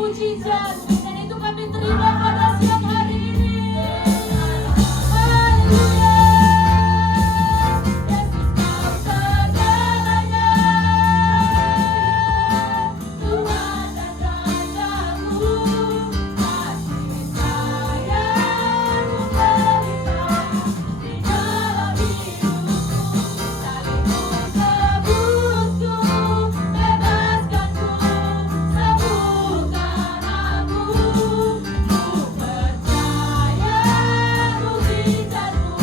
mujizat, dan itu kami terima pada siang hari ini. Haleluya. Yesus kau segalanya, Tuhan dan Rajaku, kasih sayangmu melimpah di dalam hidupku. Salibmu tebusku, bebaskanku, sembuhkan aku. Ku percaya mujizatmu,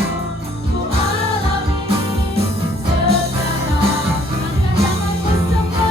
ku alami sekarang. Angkat tanganmu semua.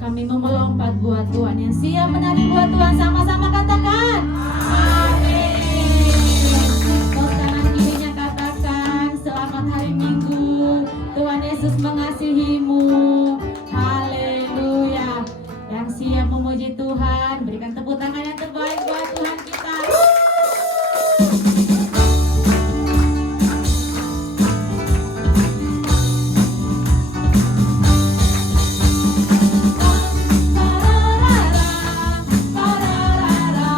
Kami mau melompat buat Tuhan. Yang siap menari buat Tuhan sama-sama katakan amin. Kalau kanan kirinya katakan selamat hari Minggu, Tuhan Yesus mengasihimu. Haleluya. Yang siap memuji Tuhan, berikan tepuk tangan yang terbaik buat Tuhan kita. Pararara, pararara,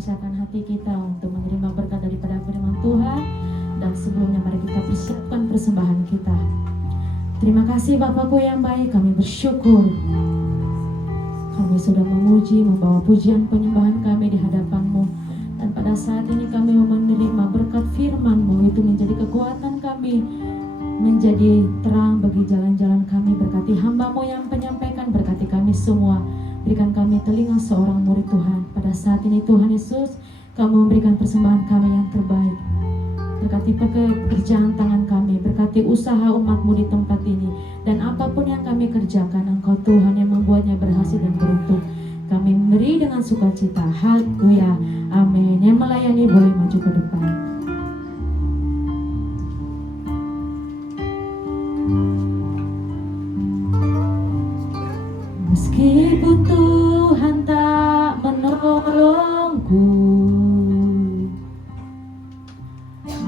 persiapkan hati kita untuk menerima berkat daripada firman Tuhan. Dan sebelumnya mari kita persiapkan persembahan kita. Terima kasih Bapakku yang baik, kami bersyukur. Kami sudah memuji, membawa pujian penyembahan kami di hadapan-Mu. Dan pada saat ini kami menerima berkat firman-Mu, itu menjadi kekuatan kami, menjadi terang bagi jalan-jalan kami. Berkati hamba-Mu yang menyampaikan, berkati kami semua. Berikan kami telinga seorang murid Tuhan. Pada saat ini Tuhan Yesus, Kamu memberikan persembahan kami yang terbaik. Berkati pekerjaan tangan kami, berkati usaha umat-Mu di tempat ini. Dan apapun yang kami kerjakan, Engkau Tuhan yang membuatnya berhasil dan beruntung. Kami beri dengan sukacita. Haleluya. Amin. Yang melayani boleh maju ke depan. Meskipun Tuhan tak menolongku,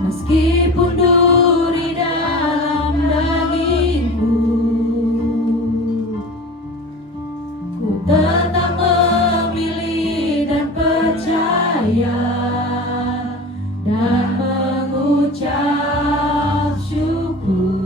meskipun duri dalam dagingku, ku tetap memilih dan percaya dan mengucap syukur.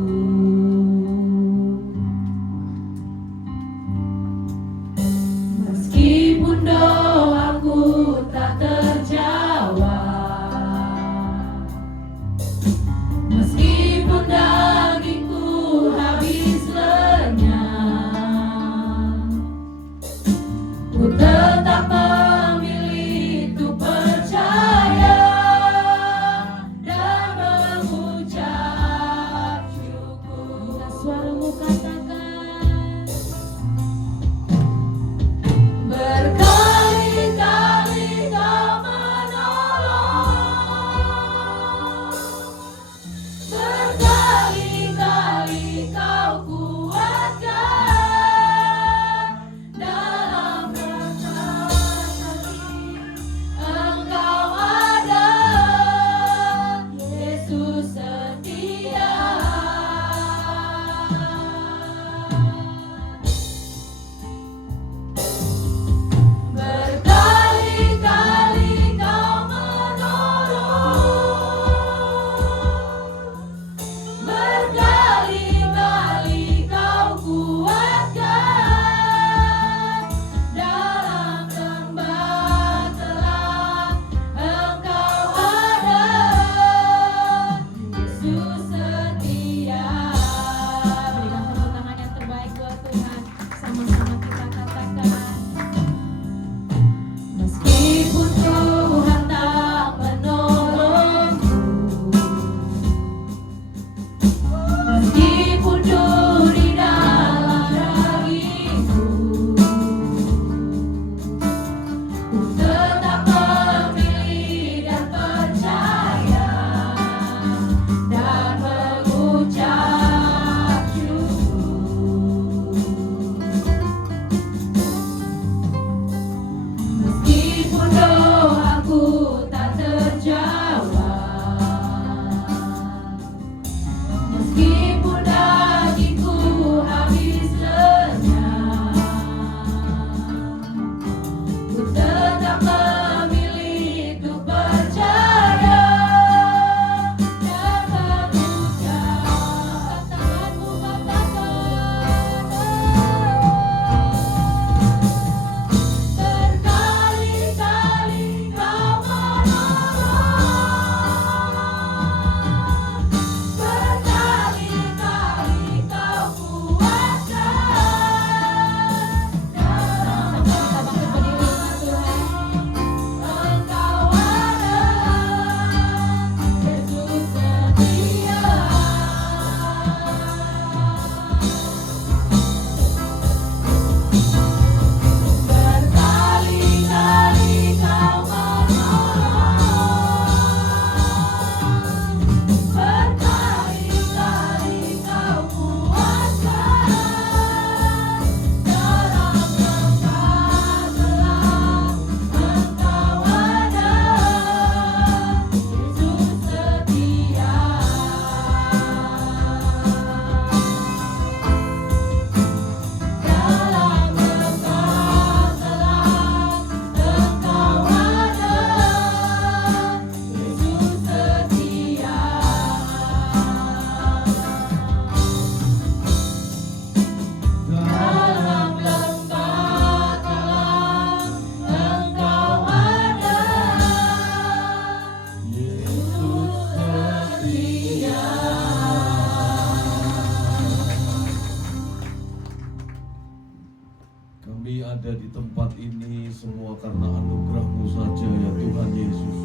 ada di tempat ini semua karena anugerah-Mu saja ya Tuhan Yesus.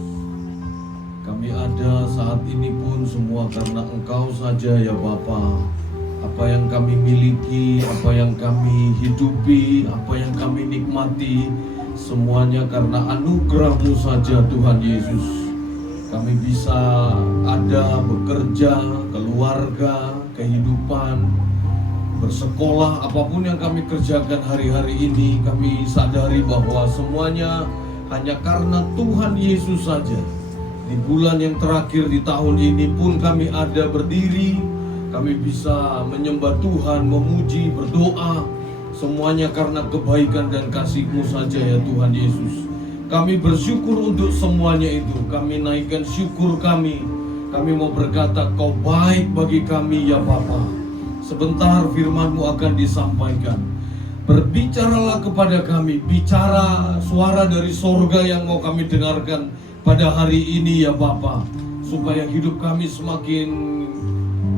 Kami ada saat ini pun semua karena Engkau saja ya Bapa. Apa yang kami miliki, apa yang kami hidupi, apa yang kami nikmati, semuanya karena anugerah-Mu saja Tuhan Yesus. Kami bisa ada, bekerja, keluarga, kehidupan, bersekolah, apapun yang kami kerjakan hari-hari ini, kami sadari bahwa semuanya hanya karena Tuhan Yesus saja. Di bulan yang terakhir di tahun ini pun kami ada berdiri, kami bisa menyembah Tuhan, memuji, berdoa, semuanya karena kebaikan dan kasih-Mu saja ya Tuhan Yesus. Kami bersyukur untuk semuanya itu, kami naikkan syukur kami. Kami mau berkata, Kau baik bagi kami ya Bapa. Sebentar firman-Mu akan disampaikan. Berbicaralah kepada kami, bicara suara dari sorga yang mau kami dengarkan pada hari ini ya Bapa, supaya hidup kami semakin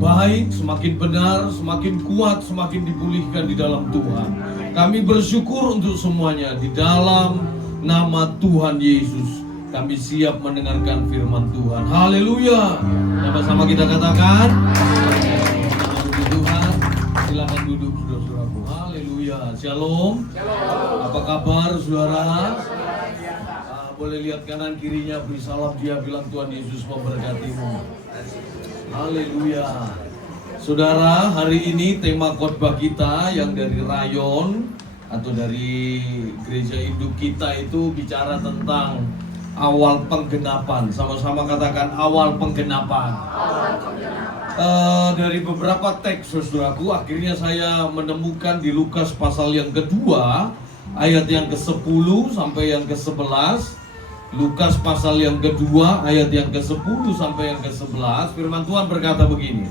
baik, semakin benar, semakin kuat, semakin dipulihkan di dalam Tuhan. Kami bersyukur untuk semuanya di dalam nama Tuhan Yesus. Kami siap mendengarkan firman Tuhan. Haleluya. Sama-sama kita katakan. Tuhan, silakan duduk saudara-saudaraku. Haleluya. Shalom. Apa kabar saudara? Boleh lihat kanan kirinya, beri salam dia, bilang Tuhan Yesus memberkatimu. Haleluya. Saudara, hari ini tema khotbah kita yang dari rayon atau dari gereja induk kita itu bicara tentang awal penggenapan. Sama-sama katakan awal penggenapan. Dari beberapa teks saudaraku, akhirnya saya menemukan di Lukas pasal yang kedua, ayat yang ke-10 sampai yang ke-11. Lukas pasal yang kedua, ayat yang ke-10 sampai yang ke-11, firman Tuhan berkata begini.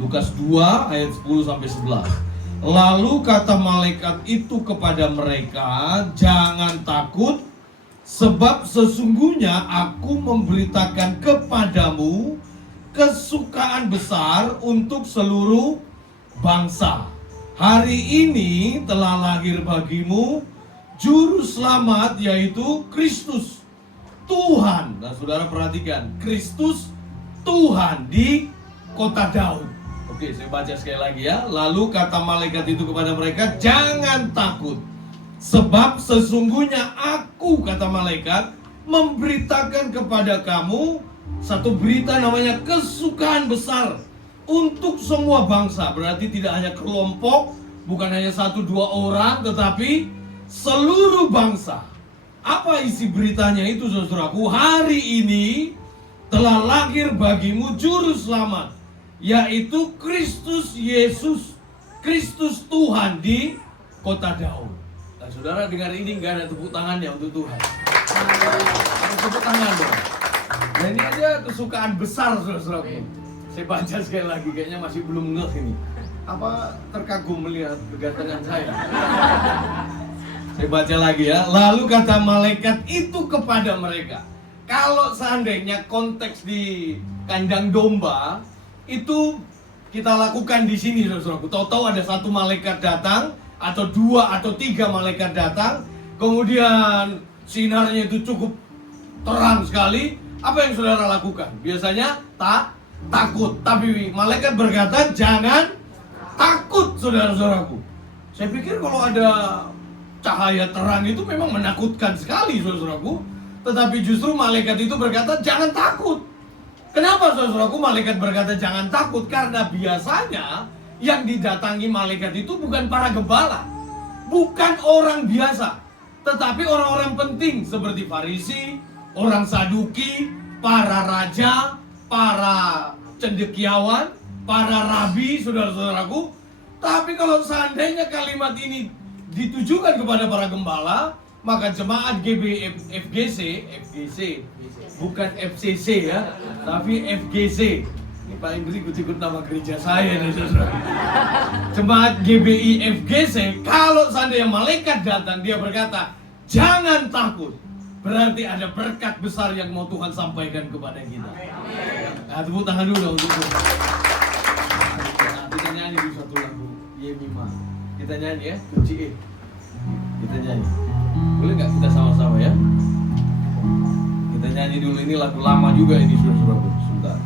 Lukas 2 ayat 10 sampai 11. Lalu kata malaikat itu kepada mereka, jangan takut, sebab sesungguhnya aku memberitakan kepadamu kesukaan besar untuk seluruh bangsa. Hari ini telah lahir bagimu juru selamat, yaitu Kristus Tuhan. Nah saudara perhatikan, Kristus Tuhan di kota Daud. Oke, saya baca sekali lagi ya. Lalu kata malaikat itu kepada mereka, jangan takut, sebab sesungguhnya aku, kata malaikat, memberitakan kepada kamu satu berita namanya kesukaan besar untuk semua bangsa. Berarti tidak hanya kelompok, bukan hanya 1-2 orang, tetapi seluruh bangsa. Apa isi beritanya itu saudaraku? Hari ini telah lahir bagimu juru selamat, yaitu Kristus Yesus, Kristus Tuhan di kota Daud. Nah saudara dengar ini, nggak ada tepuk tangannya untuk Tuhan. Ada tepuk tangan dong. Nah ini aja kesukaan besar saudara-saudaraku. Saya baca sekali lagi, kayaknya masih belum ngeh ini. Apa terkagum melihat kegantengan saya? Saya baca lagi ya. Lalu kata malaikat itu kepada mereka. Kalau seandainya konteks di kandang domba itu kita lakukan di sini saudaraku. Tahu-tahu ada satu malaikat datang, atau 2 atau 3 malaikat datang, kemudian sinarnya itu cukup terang sekali. Apa yang saudara lakukan? Biasanya takut. Tapi malaikat berkata jangan takut saudara-saudaraku. Saya pikir kalau ada cahaya terang itu memang menakutkan sekali saudara-saudaraku. Tetapi justru malaikat itu berkata jangan takut. Kenapa saudaraku malaikat berkata jangan takut? Karena biasanya yang didatangi malaikat itu bukan para gembala, bukan orang biasa, tetapi orang-orang penting seperti Farisi, orang Saduki, para raja, para cendekiawan, para rabi, saudara-saudaraku. Tapi kalau seandainya kalimat ini ditujukan kepada para gembala, maka jemaat FGC, bukan FCC ya, tapi FGC. Ini Pak Indri ikut nama gereja saya nih saudara. Jemaat GBI FGC, kalau seandainya malaikat datang, dia berkata, jangan takut. Berarti ada berkat besar yang mau Tuhan sampaikan kepada kita. Nah, tepuk tangan dulu untuk Tuhan. Nah, kita nyanyi di satu lagu Yemima. Kita nyanyi ya, kunci E. Kita nyanyi. Boleh nggak kita sama-sama ya? Kita nyanyi dulu, ini lagu lama juga ini saudara-saudaraku. Sebentar.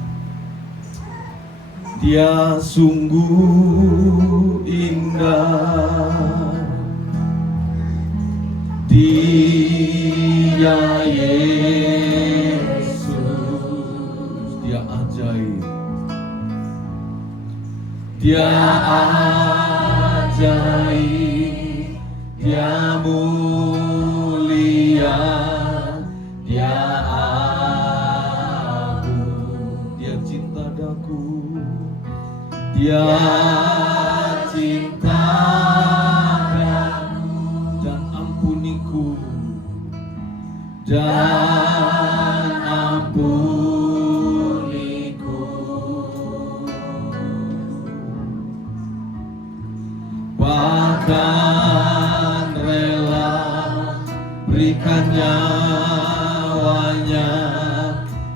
Dia sungguh indah, Dia Yesus, Dia ajaib, Dia ajaib, Dia mulia, Dia agung, Dia cinta daku, Dia cinta daku dan ampuniku, dan ampuniku. Bahkan rela berikan nyawanya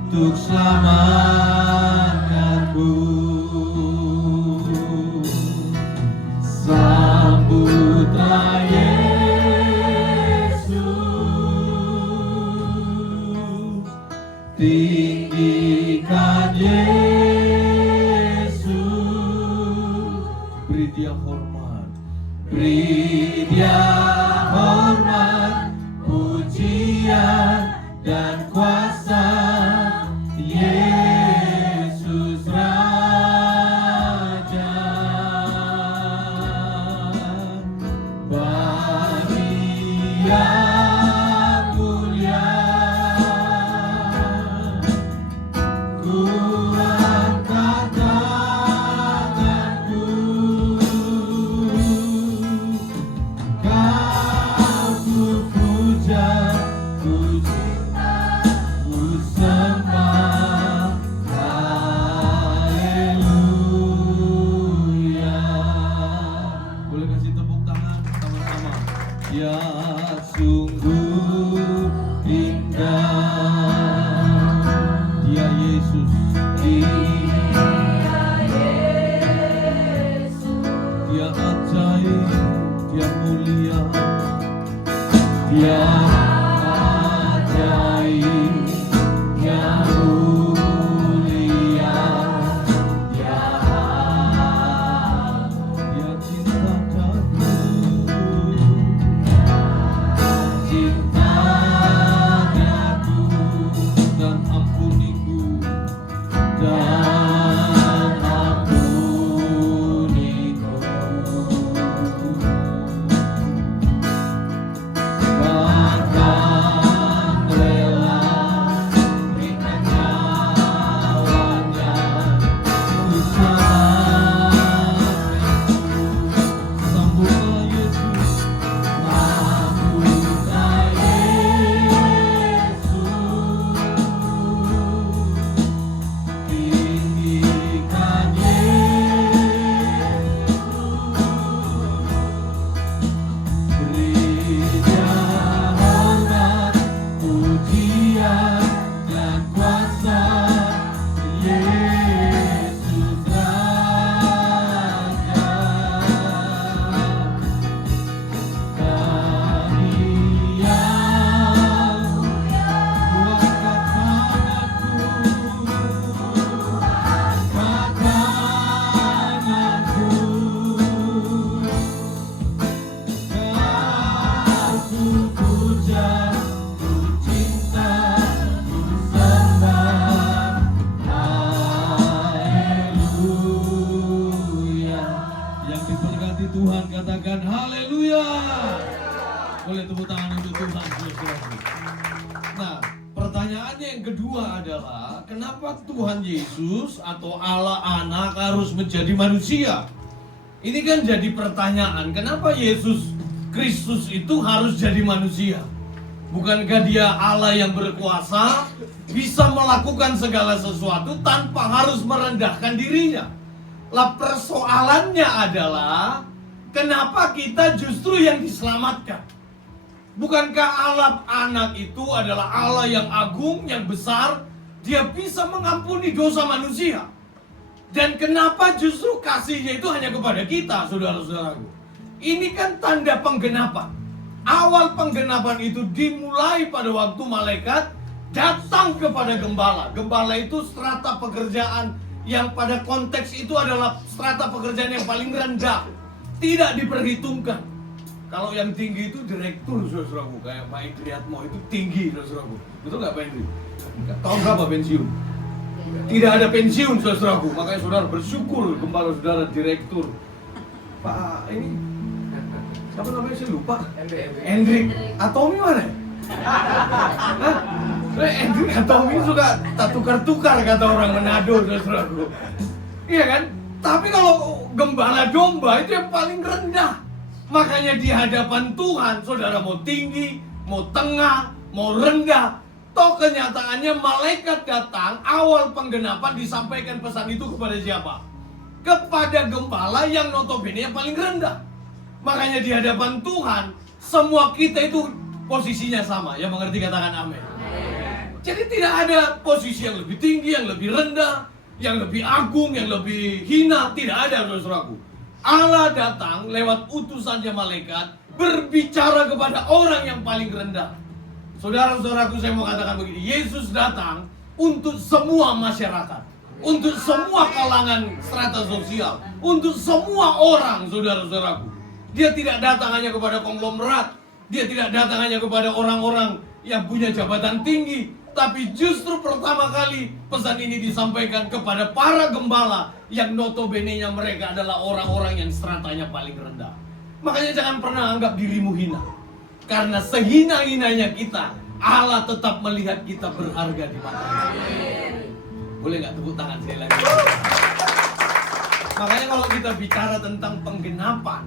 untuk selamatkanku. Sambutlah Yesus, tinggikan Yesus, beri Dia hormat, beri Dia hormat, pujian dan kuasa. Yesus Raja, bagi yang mulia, ku angkat tanganku, Kau ku puja, ku cinta, ku sembah, haleluya. Boleh kasih tepuk tangan sama-sama. Ya sungguh indah, Dia Yesus, Dia ajaib, Dia mulia, Dia ajaib, Dia mulia, Dia cinta daku, cinta daku dan ampuniku, dan ampuniku. Bahkan rela berikan nyawanya untuk selamatkanku. Sambutlah Yesus, sambutlah Yesus, tinggikan Yesus, beri Dia hormat, pujian dan kuasa. Yesus Raja, bagi yang mulia, kuangkat tanganku, Kau ku puja, ku cinta, ku sembah, haleluya. Yang diberkati Tuhan katakan haleluya. Boleh tepuk tangan untuk Tuhan, saudara-saudaraku. Nah, pertanyaannya yang kedua adalah kenapa Tuhan Yesus atau Allah Anak harus menjadi manusia? Ini kan jadi pertanyaan, kenapa Yesus Kristus itu harus jadi manusia? Bukankah Dia Allah yang berkuasa, bisa melakukan segala sesuatu tanpa harus merendahkan dirinya? Lah persoalannya adalah kenapa kita justru yang diselamatkan? Bukankah Allah Anak itu adalah Allah yang agung, yang besar, Dia bisa mengampuni dosa manusia? Dan kenapa justru kasihnya itu hanya kepada kita, saudara-saudaraku? Ini kan tanda penggenapan. Awal penggenapan itu dimulai pada waktu malaikat datang kepada gembala. Gembala itu strata pekerjaan yang pada konteks itu adalah strata pekerjaan yang paling rendah, tidak diperhitungkan. Kalau yang tinggi itu direktur, saudaraku, kayak Pak Idriatmo itu tinggi, saudaraku. Betul nggak Pak Idri? Tahun berapa pensiun? Tidak ada pensiun, saudaraku. Makanya saudara bersyukur gembala saudara direktur. Pak ini siapa namanya, saya lupa. Hendrik Atomi mana? Hendrik Atomi suka tak tukar-tukar kata orang Manado, saudaraku. Iya kan? Tapi kalau gembala domba itu yang paling rendah. Makanya di hadapan Tuhan, saudara mau tinggi, mau tengah, mau rendah, toh kenyataannya malaikat datang, awal penggenapan disampaikan pesan itu kepada siapa? Kepada gembala yang notabene yang paling rendah. Makanya di hadapan Tuhan, semua kita itu posisinya sama. Yang mengerti katakan amin. Jadi tidak ada posisi yang lebih tinggi, yang lebih rendah, yang lebih agung, yang lebih hina. Tidak ada, saudaraku. Allah datang lewat utusannya malaikat, berbicara kepada orang yang paling rendah. Saudara-saudaraku, saya mau katakan begini, Yesus datang untuk semua masyarakat, untuk semua kalangan strata sosial, untuk semua orang, saudara-saudaraku. Dia tidak datang hanya kepada konglomerat, dia tidak datang hanya kepada orang-orang yang punya jabatan tinggi, tapi justru pertama kali pesan ini disampaikan kepada para gembala yang notabene-nya mereka adalah orang-orang yang stratanya paling rendah. Makanya jangan pernah anggap dirimu hina. Karena sehina-hinanya kita, Allah tetap melihat kita berharga di matanya. Boleh nggak tepuk tangan saya lagi? Makanya kalau kita bicara tentang penggenapan,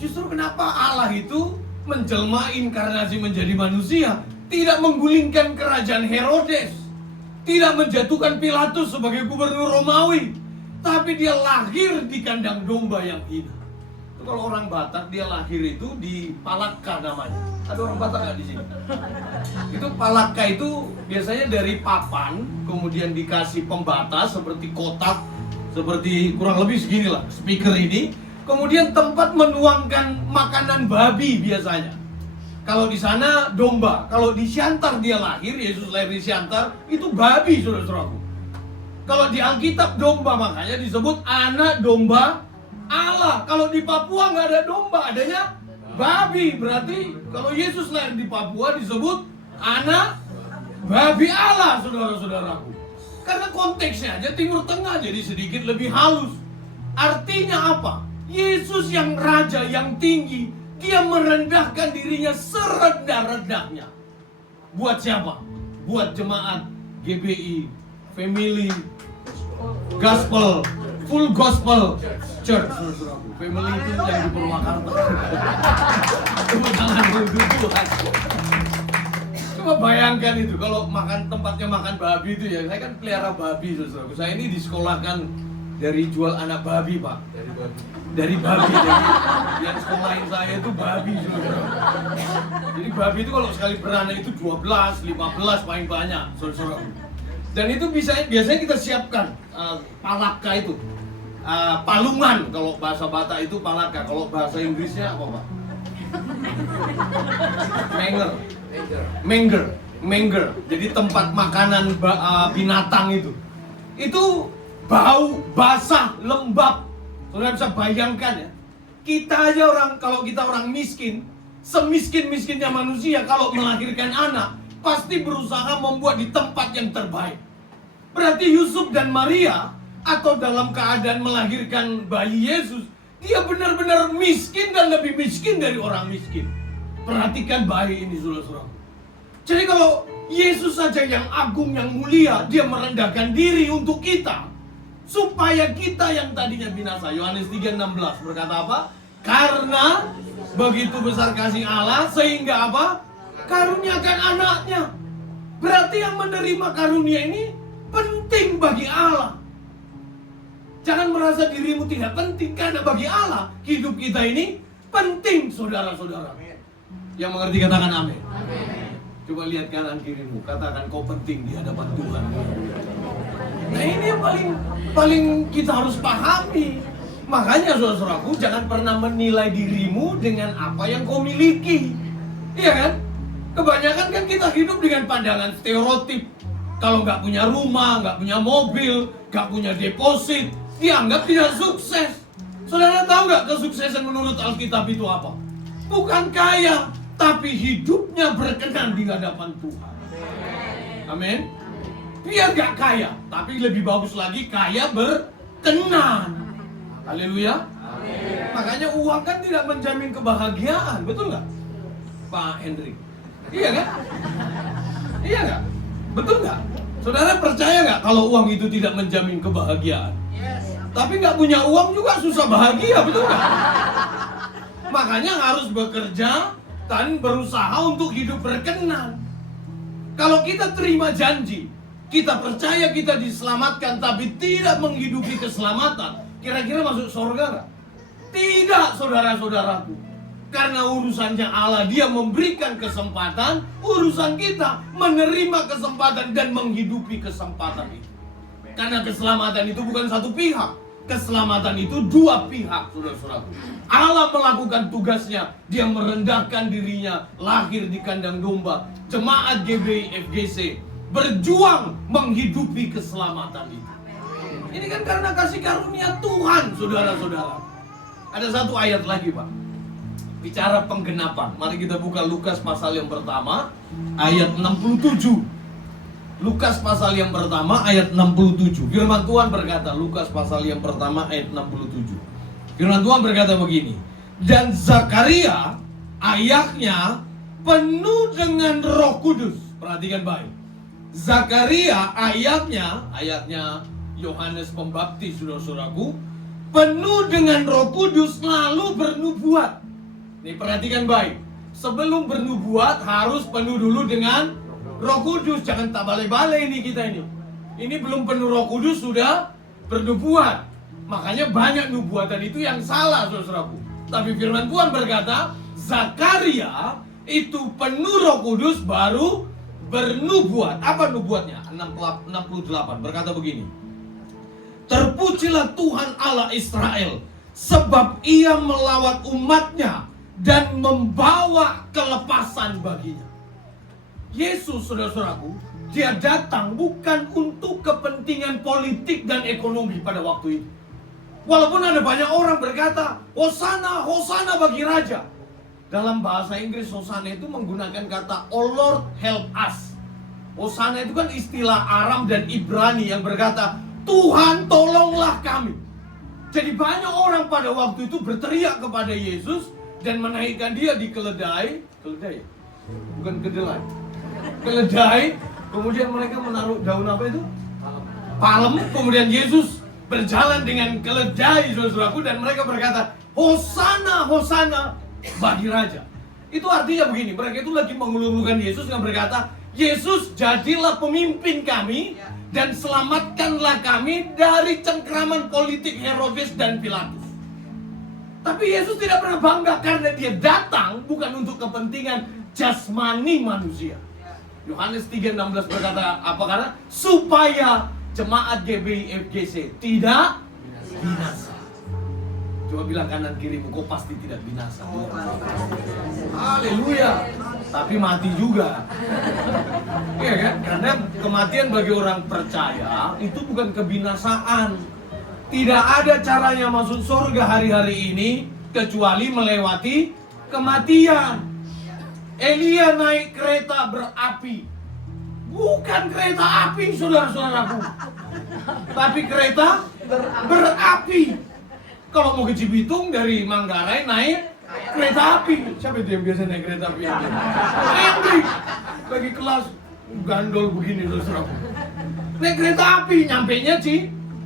justru kenapa Allah itu menjelma inkarnasi menjadi manusia, tidak menggulingkan kerajaan Herodes, tidak menjatuhkan Pilatus sebagai gubernur Romawi, tapi dia lahir di kandang domba yang hina. Itu kalau orang Batak dia lahir itu di Palaka namanya. Ada orang Batak nggak di sini? Itu Palaka itu biasanya dari papan, kemudian dikasih pembatas seperti kotak, seperti kurang lebih segini lah, speaker ini. Kemudian tempat menuangkan makanan babi biasanya. Kalau di sana domba, kalau di Siantar dia lahir, Yesus lahir di Siantar, itu babi, saudara-saudaraku. Kalau di Alkitab domba, makanya disebut anak domba Allah. Kalau di Papua nggak ada domba, adanya babi. Berarti kalau Yesus lahir di Papua disebut anak babi Allah, saudara-saudaraku. Karena konteksnya aja Timur Tengah jadi sedikit lebih halus. Artinya apa? Yesus yang raja, yang tinggi, dia merendahkan dirinya serendah-rendahnya. Buat siapa? Buat jemaat GBI, Family, Gospel, Full Gospel Church. Family itu yang di Purwakarta. Cuma jangan untuk Tuhan. Coba bayangkan itu, kalau makan tempatnya makan babi itu ya. Saya kan pelihara babi, saudara. Saya ini disekolahkan dari jual anak babi, Pak. Dari babi, yang sekolahin saya itu babi, saudara. Jadi babi itu kalau sekali beranak itu 12, 15 paling banyak, saudara. Dan itu biasanya kita siapkan palaka itu, palungan. Kalau bahasa Batak itu palaka, kalau bahasa Inggrisnya apa, Pak? Menger. Jadi tempat makanan binatang itu bau, basah, lembab. Saudara bisa bayangkan ya, kita aja kalau kita orang miskin, semiskin-miskinnya manusia, kalau melahirkan anak, pasti berusaha membuat di tempat yang terbaik. Berarti Yusuf dan Maria, atau dalam keadaan melahirkan bayi Yesus, dia benar-benar miskin dan lebih miskin dari orang miskin. Perhatikan bayi ini, saudara-saudara. Jadi kalau Yesus saja yang agung, yang mulia, dia merendahkan diri untuk kita, supaya kita yang tadinya binasa. Yohanes 3:16 berkata apa? Karena begitu besar kasih Allah sehingga apa? Karuniakan anaknya. Berarti yang menerima karunia ini penting bagi Allah. Jangan merasa dirimu tidak penting, karena bagi Allah hidup kita ini penting, saudara-saudara. Yang mengerti katakan amin. Coba lihat kanan kirimu, katakan kau penting di hadapan Tuhan. Nah ini yang paling kita harus pahami. Makanya saudara-saudaraku, jangan pernah menilai dirimu dengan apa yang kau miliki. Iya kan? Kebanyakan kan kita hidup dengan pandangan stereotip. Kalau nggak punya rumah, nggak punya mobil, nggak punya deposit, dianggap tidak sukses. Saudara tahu nggak kesuksesan menurut Alkitab itu apa? Bukan kaya, tapi hidupnya berkenan di hadapan Tuhan. Amin. Dia nggak kaya, tapi lebih bagus lagi kaya berkenan. Haleluya. Makanya uang kan tidak menjamin kebahagiaan, betul nggak, Pak Hendrik? Iya kan? Iya nggak? Betul nggak? Saudara percaya nggak kalau uang itu tidak menjamin kebahagiaan? Tapi nggak punya uang juga susah bahagia, betul nggak? Makanya harus bekerja dan berusaha untuk hidup berkenan. Kalau kita terima janji, kita percaya kita diselamatkan, tapi tidak menghidupi keselamatan, kira-kira masuk surga nggak? Tidak, saudara-saudaraku. Karena urusannya Allah, Dia memberikan kesempatan, urusan kita menerima kesempatan dan menghidupi kesempatan itu. Karena keselamatan itu bukan satu pihak, keselamatan itu dua pihak, saudara-saudaraku. Allah melakukan tugasnya, Dia merendahkan dirinya, lahir di kandang domba. Jemaat GBI FGC berjuang menghidupi keselamatan itu. Ini kan karena kasih karunia Tuhan, saudara-saudara. Ada satu ayat lagi, Pak, bicara penggenapan. Mari kita buka Lukas pasal yang pertama ayat 67. Lukas pasal yang pertama ayat 67. Firman Tuhan berkata, Lukas pasal yang pertama ayat 67. Firman Tuhan berkata begini. Dan Zakaria ayahnya penuh dengan Roh Kudus. Perhatikan baik. Zakaria ayahnya Yohanes Pembaptis, saudara-saudaraku, penuh dengan Roh Kudus lalu bernubuat. Nih perhatikan baik. Sebelum bernubuat harus penuh dulu dengan Roh Kudus. Jangan tak balai-balai ini kita ini. Ini belum penuh Roh Kudus sudah bernubuat. Makanya banyak nubuatan itu yang salah, saudaraku. Tapi firman Tuhan berkata, Zakaria itu penuh Roh Kudus baru bernubuat. Apa nubuatnya? 68 berkata begini. Terpujilah Tuhan Allah Israel, sebab Ia melawat umatnya dan membawa kelepasan baginya. Yesus, saudara-saudaraku, Dia datang bukan untuk kepentingan politik dan ekonomi pada waktu itu. Walaupun ada banyak orang berkata, Hosana, Hosana bagi Raja. Dalam bahasa Inggris, Hosana itu menggunakan kata, O Lord help us. Hosana itu kan istilah Aram dan Ibrani yang berkata, Tuhan tolonglah kami. Jadi banyak orang pada waktu itu berteriak kepada Yesus dan menaikkan Dia di keledai, bukan kedelai, keledai. Kemudian mereka menaruh daun apa itu? Palem. Kemudian Yesus berjalan dengan keledai, saudaraku, dan mereka berkata, Hosana, Hosana bagi Raja. Itu artinya begini, mereka itu lagi mengulung-ulungkan Yesus yang berkata, Yesus jadilah pemimpin kami dan selamatkanlah kami dari cengkraman politik Herodes dan Pilatus. Tapi Yesus tidak pernah bangga karena Dia datang bukan untuk kepentingan jasmani manusia. Yohanes 3:16 berkata apa? Karena supaya jemaat GBI FGC tidak binasa. Coba bilang kanan kirimu, kau pasti tidak binasa. Haleluya. Tapi mati juga. Iya kan? Karena kematian bagi orang percaya itu bukan kebinasaan. Tidak ada caranya masuk surga hari-hari ini kecuali melewati kematian. Elia naik kereta berapi. Bukan kereta api, saudara-saudaraku, tapi kereta berapi. Kalau mau ke Cibitung dari Manggarai naik kereta api. Siapa itu yang biasa naik kereta api? Hendrik lagi kelas gandol begini, saudaraku. Naik kereta api, nyampenya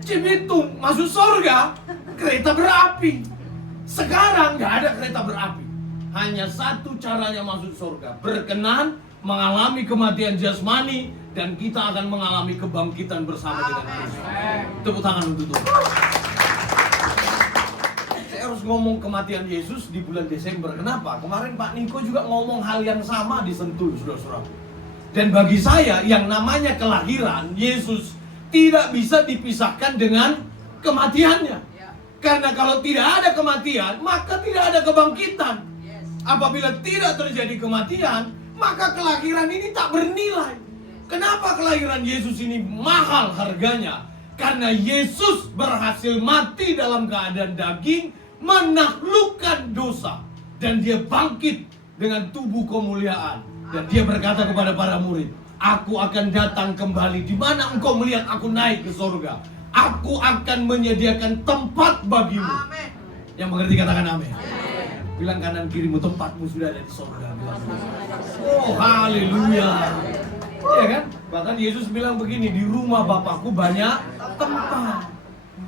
Cibitung, masuk surga kereta berapi. Sekarang nggak ada kereta berapi. Hanya satu caranya masuk surga, berkenan mengalami kematian jasmani, dan kita akan mengalami kebangkitan bersama dengan Kristus. Tepuk tangan untuk Tuhan. Saya harus ngomong kematian Yesus di bulan Desember. Kenapa? Kemarin Pak Niko juga ngomong hal yang sama di Sentul, saudara-saudara. Dan bagi saya, yang namanya kelahiran Yesus tidak bisa dipisahkan dengan kematiannya. Karena kalau tidak ada kematian, maka tidak ada kebangkitan. Apabila tidak terjadi kematian, maka kelahiran ini tak bernilai. Kenapa kelahiran Yesus ini mahal harganya? Karena Yesus berhasil mati dalam keadaan daging, menaklukkan dosa, dan dia bangkit dengan tubuh kemuliaan. Dan dia berkata kepada para murid, aku akan datang kembali di mana engkau melihat aku naik ke surga. Aku akan menyediakan tempat bagimu. Amin. Yang mengerti katakan amin. Bilang kanan kirimu, tempatmu sudah ada di surga. Oh, haleluya. Iya kan? Bahkan Yesus bilang begini, di rumah Bapakku banyak tempat.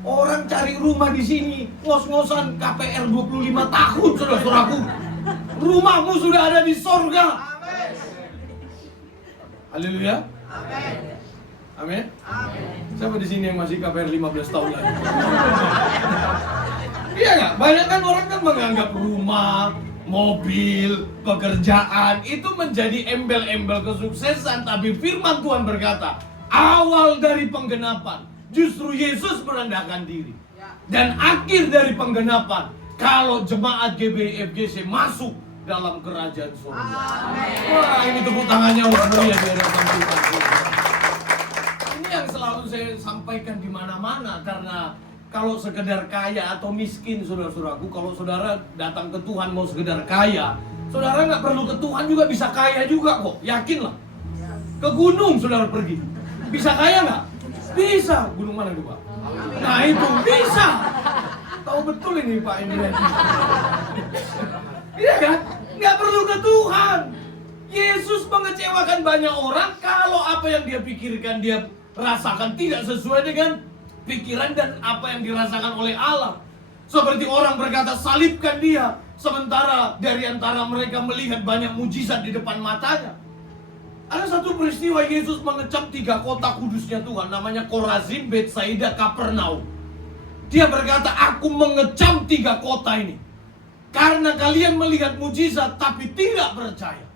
Orang cari rumah di sini, ngos-ngosan KPR 25 tahun, saudara-saudaraku. Rumahmu sudah ada di surga. Haleluya. Amin. Siapa di sini yang masih KPR 15 tahun lagi? Iya nggak? Banyak kan orang kan menganggap rumah, mobil, pekerjaan itu menjadi embel-embel kesuksesan. Tapi firman Tuhan berkata, awal dari penggenapan justru Yesus merendahkan diri. Dan akhir dari penggenapan, kalau jemaat GBI-FGC masuk dalam kerajaan surga. Wah, ini tepuk tangannya untuk mulia di hadapan Tuhan. Ini yang selalu saya sampaikan di mana-mana, karena kalau sekedar kaya atau miskin, saudara-saudaraku, kalau saudara datang ke Tuhan mau sekedar kaya, saudara nggak perlu ke Tuhan juga bisa kaya juga kok, yakinlah. Ke gunung saudara pergi, bisa kaya nggak? Bisa. Gunung mana itu Pak? Nah itu bisa. Tahu betul ini Pak Indra. Iya kan? Nggak perlu ke Tuhan. Yesus mengecewakan banyak orang kalau apa yang dia pikirkan, dia rasakan tidak sesuai dengan pikiran dan apa yang dirasakan oleh Allah. Seperti orang berkata, salibkan dia, sementara dari antara mereka melihat banyak mujizat di depan matanya. Ada satu peristiwa Yesus mengecam 3 kota kudusnya Tuhan, namanya Korazim, Betsaida, Kapernaum. Dia berkata, aku mengecam 3 kota ini karena kalian melihat mujizat tapi tidak percaya.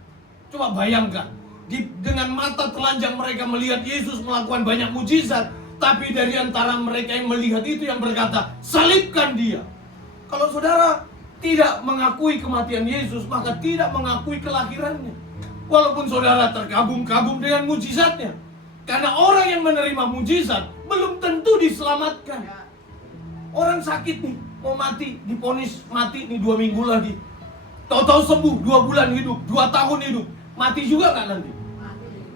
Coba bayangkan, dengan mata telanjang mereka melihat Yesus melakukan banyak mujizat, tapi dari antara mereka yang melihat itu yang berkata, salibkan dia. Kalau saudara tidak mengakui kematian Yesus, maka tidak mengakui kelahirannya. Walaupun saudara terkagum-kagum dengan mujizatnya. Karena orang yang menerima mujizat belum tentu diselamatkan. Orang sakit nih, mau mati, divonis mati nih 2 minggu lagi. Tahu-tahu sembuh, 2 bulan hidup, 2 tahun hidup. Mati juga nggak nanti?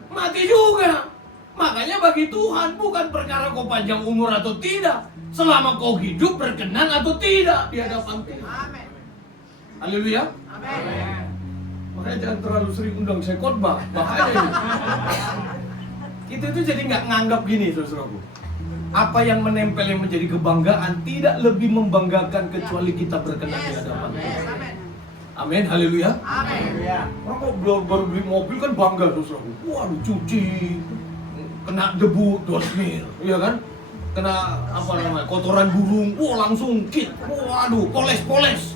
Mati juga. Makanya bagi Tuhan bukan perkara kau panjang umur atau tidak, selama kau hidup berkenan atau tidak di hadapan Tuhan. Haleluya. Makanya jangan terlalu sering undang saya khotbah, bahaya ini. Kita itu jadi nggak nganggap gini, saudaraku. Apa yang menempel yang menjadi kebanggaan tidak lebih membanggakan kecuali kita berkenan di hadapan Tuhan. Amin, haleluya. Orang kok baru beli mobil kan bangga, saudaraku. Waduh, cuci, kena debu, dosmir, iya kan? Kena apa namanya, kotoran burung, langsung kit, waduh, poles-poles,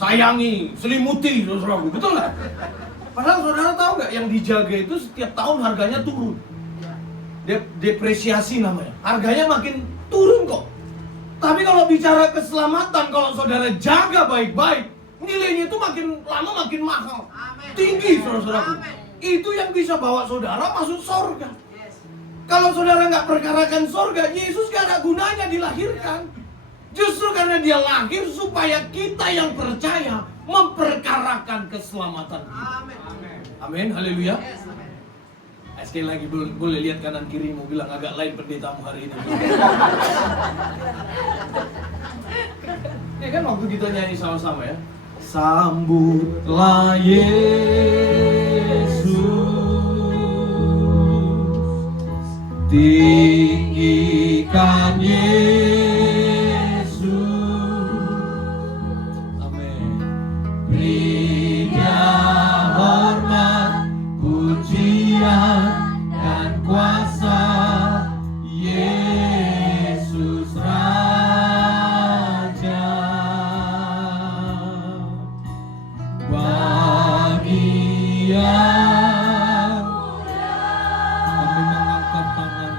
sayangi, selimuti, saudaraku, betul nggak? Padahal saudara tahu nggak, yang dijaga itu setiap tahun harganya turun, depresiasi namanya, harganya makin turun kok. Tapi kalau bicara keselamatan, kalau saudara jaga baik-baik, nilainya itu makin lama makin mahal, tinggi, saudara-saudaraku. Itu yang bisa bawa saudara masuk surga. Kalau saudara nggak perkarakan surga, Yesus gak ada gunanya dilahirkan. Justru karena dia lahir supaya kita yang percaya memperkarakan keselamatan. Amin, haleluya. Sekali lagi boleh lihat kanan kirimu, bilang agak lain pendetamu hari ini. Ya kan waktu kita nyanyi sama-sama ya. Sambutlah Yesus, tinggikan Yesus, amin. Beri Dia hormat, pujian dan kuasa, Yesus Raja. Bagi yang kami mengangkat tangan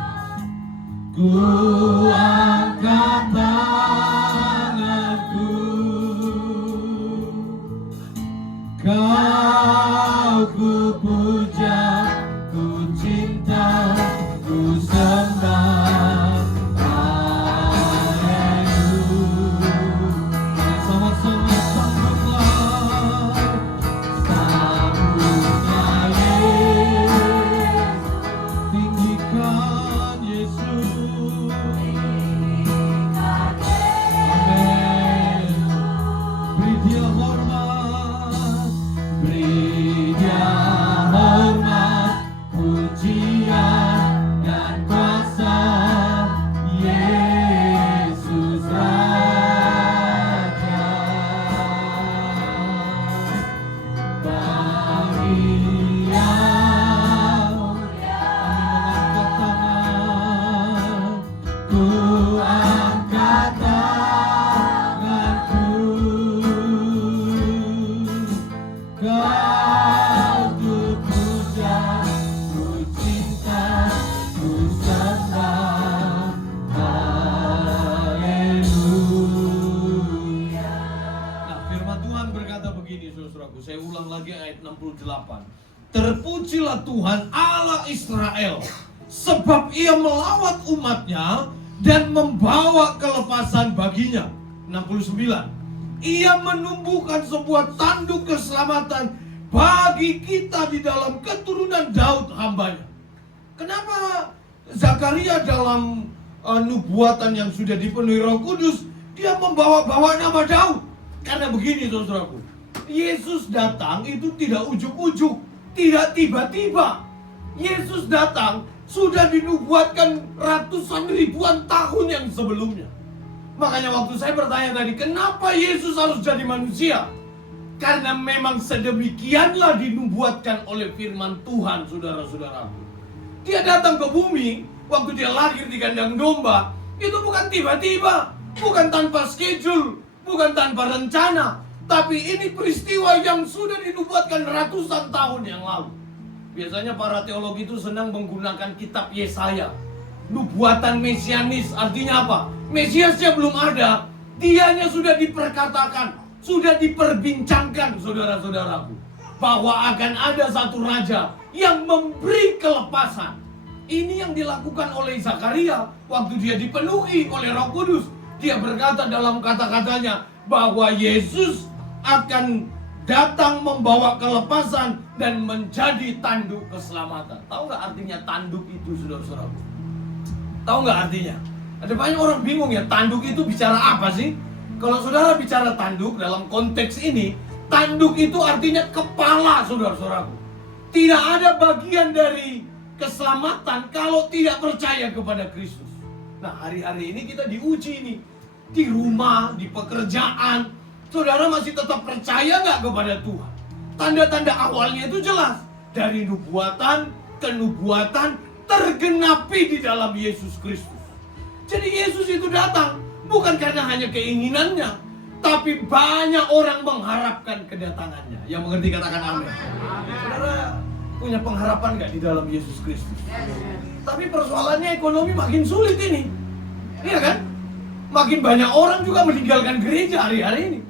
Kau ku puja, ku cinta, ku sembah. Haleluya. Sama-sama sambutlah, sambutlah Yesus, tinggikan Yesus. Amin. Beri dia hormat, beri dia hormat, pujian dan kuasa, Yesus Raja. Bagi yang mengangkat tangan, ku angkat tanganku. Kau ku puja, ku cinta, ku sembah. Haleluya. Nah, firman Tuhan berkata begini, saudaraku. Saya ulang lagi ayat 68. Terpujilah Tuhan Allah Israel, sebab ia melawat umatnya dan membawa kelepasan baginya. 69. Ia menumbuhkan sebuah tanduk keselamatan bagi kita di dalam keturunan Daud hambanya. Kenapa Zakaria dalam nubuatan yang sudah dipenuhi Roh Kudus, dia membawa-bawa nama Daud? Karena begini, saudaraku, Yesus datang itu tidak ujuk-ujuk, tidak tiba-tiba. Yesus datang sudah dinubuatkan ratusan ribuan tahun yang sebelumnya. Makanya waktu saya bertanya tadi, kenapa Yesus harus jadi manusia? Karena memang sedemikianlah dinubuatkan oleh firman Tuhan, saudara-saudaraku. Dia datang ke bumi, waktu dia lahir di kandang domba, itu bukan tiba-tiba, bukan tanpa schedule, bukan tanpa rencana. Tapi ini peristiwa yang sudah dinubuatkan ratusan tahun yang lalu. Biasanya para teologi itu senang menggunakan kitab Yesaya. Nubuatan mesianis, artinya apa? Mesiasnya belum ada, dianya sudah diperkatakan, sudah diperbincangkan, saudara-saudaraku, bahwa akan ada satu raja yang memberi kelepasan. Ini yang dilakukan oleh Zakaria waktu dia dipenuhi oleh Roh Kudus. Dia berkata dalam kata-katanya bahwa Yesus akan datang membawa kelepasan dan menjadi tanduk keselamatan. Tahu nggak artinya tanduk itu, saudara-saudaraku? Tahu nggak artinya? Ada banyak orang bingung ya, tanduk itu bicara apa sih? Kalau saudara bicara tanduk dalam konteks ini, tanduk itu artinya kepala, saudara-saudaraku. Tidak ada bagian dari keselamatan kalau tidak percaya kepada Kristus. Nah, hari-hari ini kita diuji nih, di rumah, di pekerjaan. Saudara masih tetap percaya nggak kepada Tuhan? Tanda-tanda awalnya itu jelas, dari nubuatan ke nubuatan tergenapi di dalam Yesus Kristus. Jadi Yesus itu datang bukan karena hanya keinginannya, tapi banyak orang mengharapkan kedatangannya. Yang mengerti katakan amin. Saudara punya pengharapan nggak di dalam Yesus Kristus? Tapi persoalannya ekonomi makin sulit ini, iya kan? Makin banyak orang juga meninggalkan gereja hari-hari ini.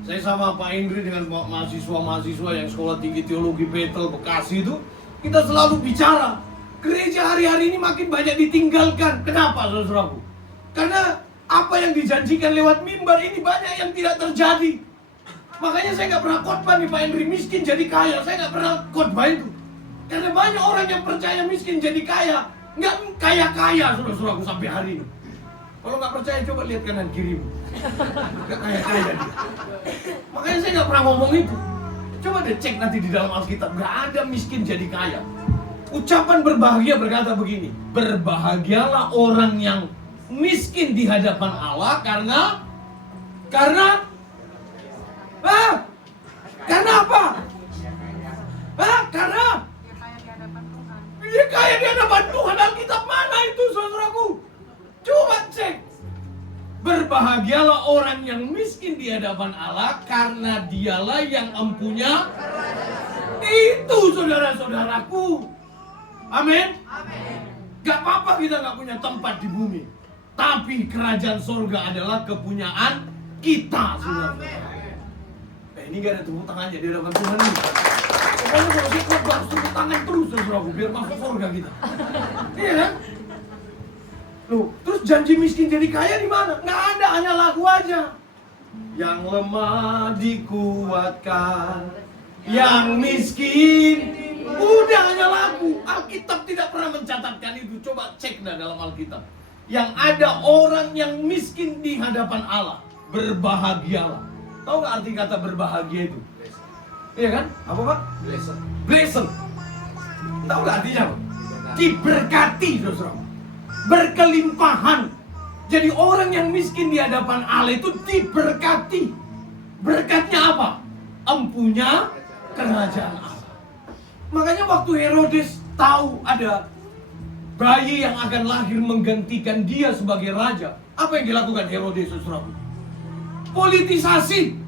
Saya sama Pak Indri dengan mahasiswa-mahasiswa yang sekolah tinggi teologi Betel Bekasi itu, kita selalu bicara, gereja hari-hari ini makin banyak ditinggalkan. Kenapa, saudaraku? Karena apa yang dijanjikan lewat mimbar ini banyak yang tidak terjadi. Makanya saya nggak pernah khotbah nih Pak Indri miskin jadi kaya. Saya nggak pernah khotbah itu. Karena banyak orang yang percaya miskin jadi kaya, nggak kaya-kaya, saudara-saudaraku, sampai hari ini. Kalau nggak percaya coba lihat kanan kirimu, nggak kaya-kaya dia. Makanya saya nggak pernah ngomong itu. Coba deh cek nanti di dalam Alkitab, nggak ada miskin jadi kaya. Ucapan berbahagia berkata begini, berbahagialah orang yang miskin di hadapan Allah karena apa? Karena dia kaya di hadapan Tuhan. Alkitab mana itu, saudaraku? Coba cek. Berbahagialah orang yang miskin di hadapan Allah karena dialah yang empunya. Itu saudara-saudaraku. Amin. Gak apa-apa kita gak punya tempat di bumi, tapi kerajaan surga adalah kepunyaan kita, saudara. ini gak ada tepuk tangannya di hadapan Tuhan ini. Pokoknya kalau saya khotbah harus tepuk tangan terus saudaraku, biar masuk surga kita. Iya kan? Loh, terus janji miskin jadi kaya di mana? Nggak ada, hanya lagu aja. Yang lemah dikuatkan, yang miskin, udah hanya lagu. Alkitab tidak pernah mencatatkan itu. Coba cek dah dalam Alkitab. Yang ada orang yang miskin di hadapan Allah, berbahagialah. Tahu nggak arti kata berbahagia itu? Iya kan? Apa Pak? Blessed. Tahu nggak artinya apa? Diberkati, saudara. Berkelimpahan. Jadi orang yang miskin di hadapan Allah itu diberkati. Berkatnya apa? Empunya kerajaan Allah. Makanya waktu Herodes tahu ada bayi yang akan lahir menggantikan dia sebagai raja, apa yang dilakukan Herodes, saudara? Politisasi.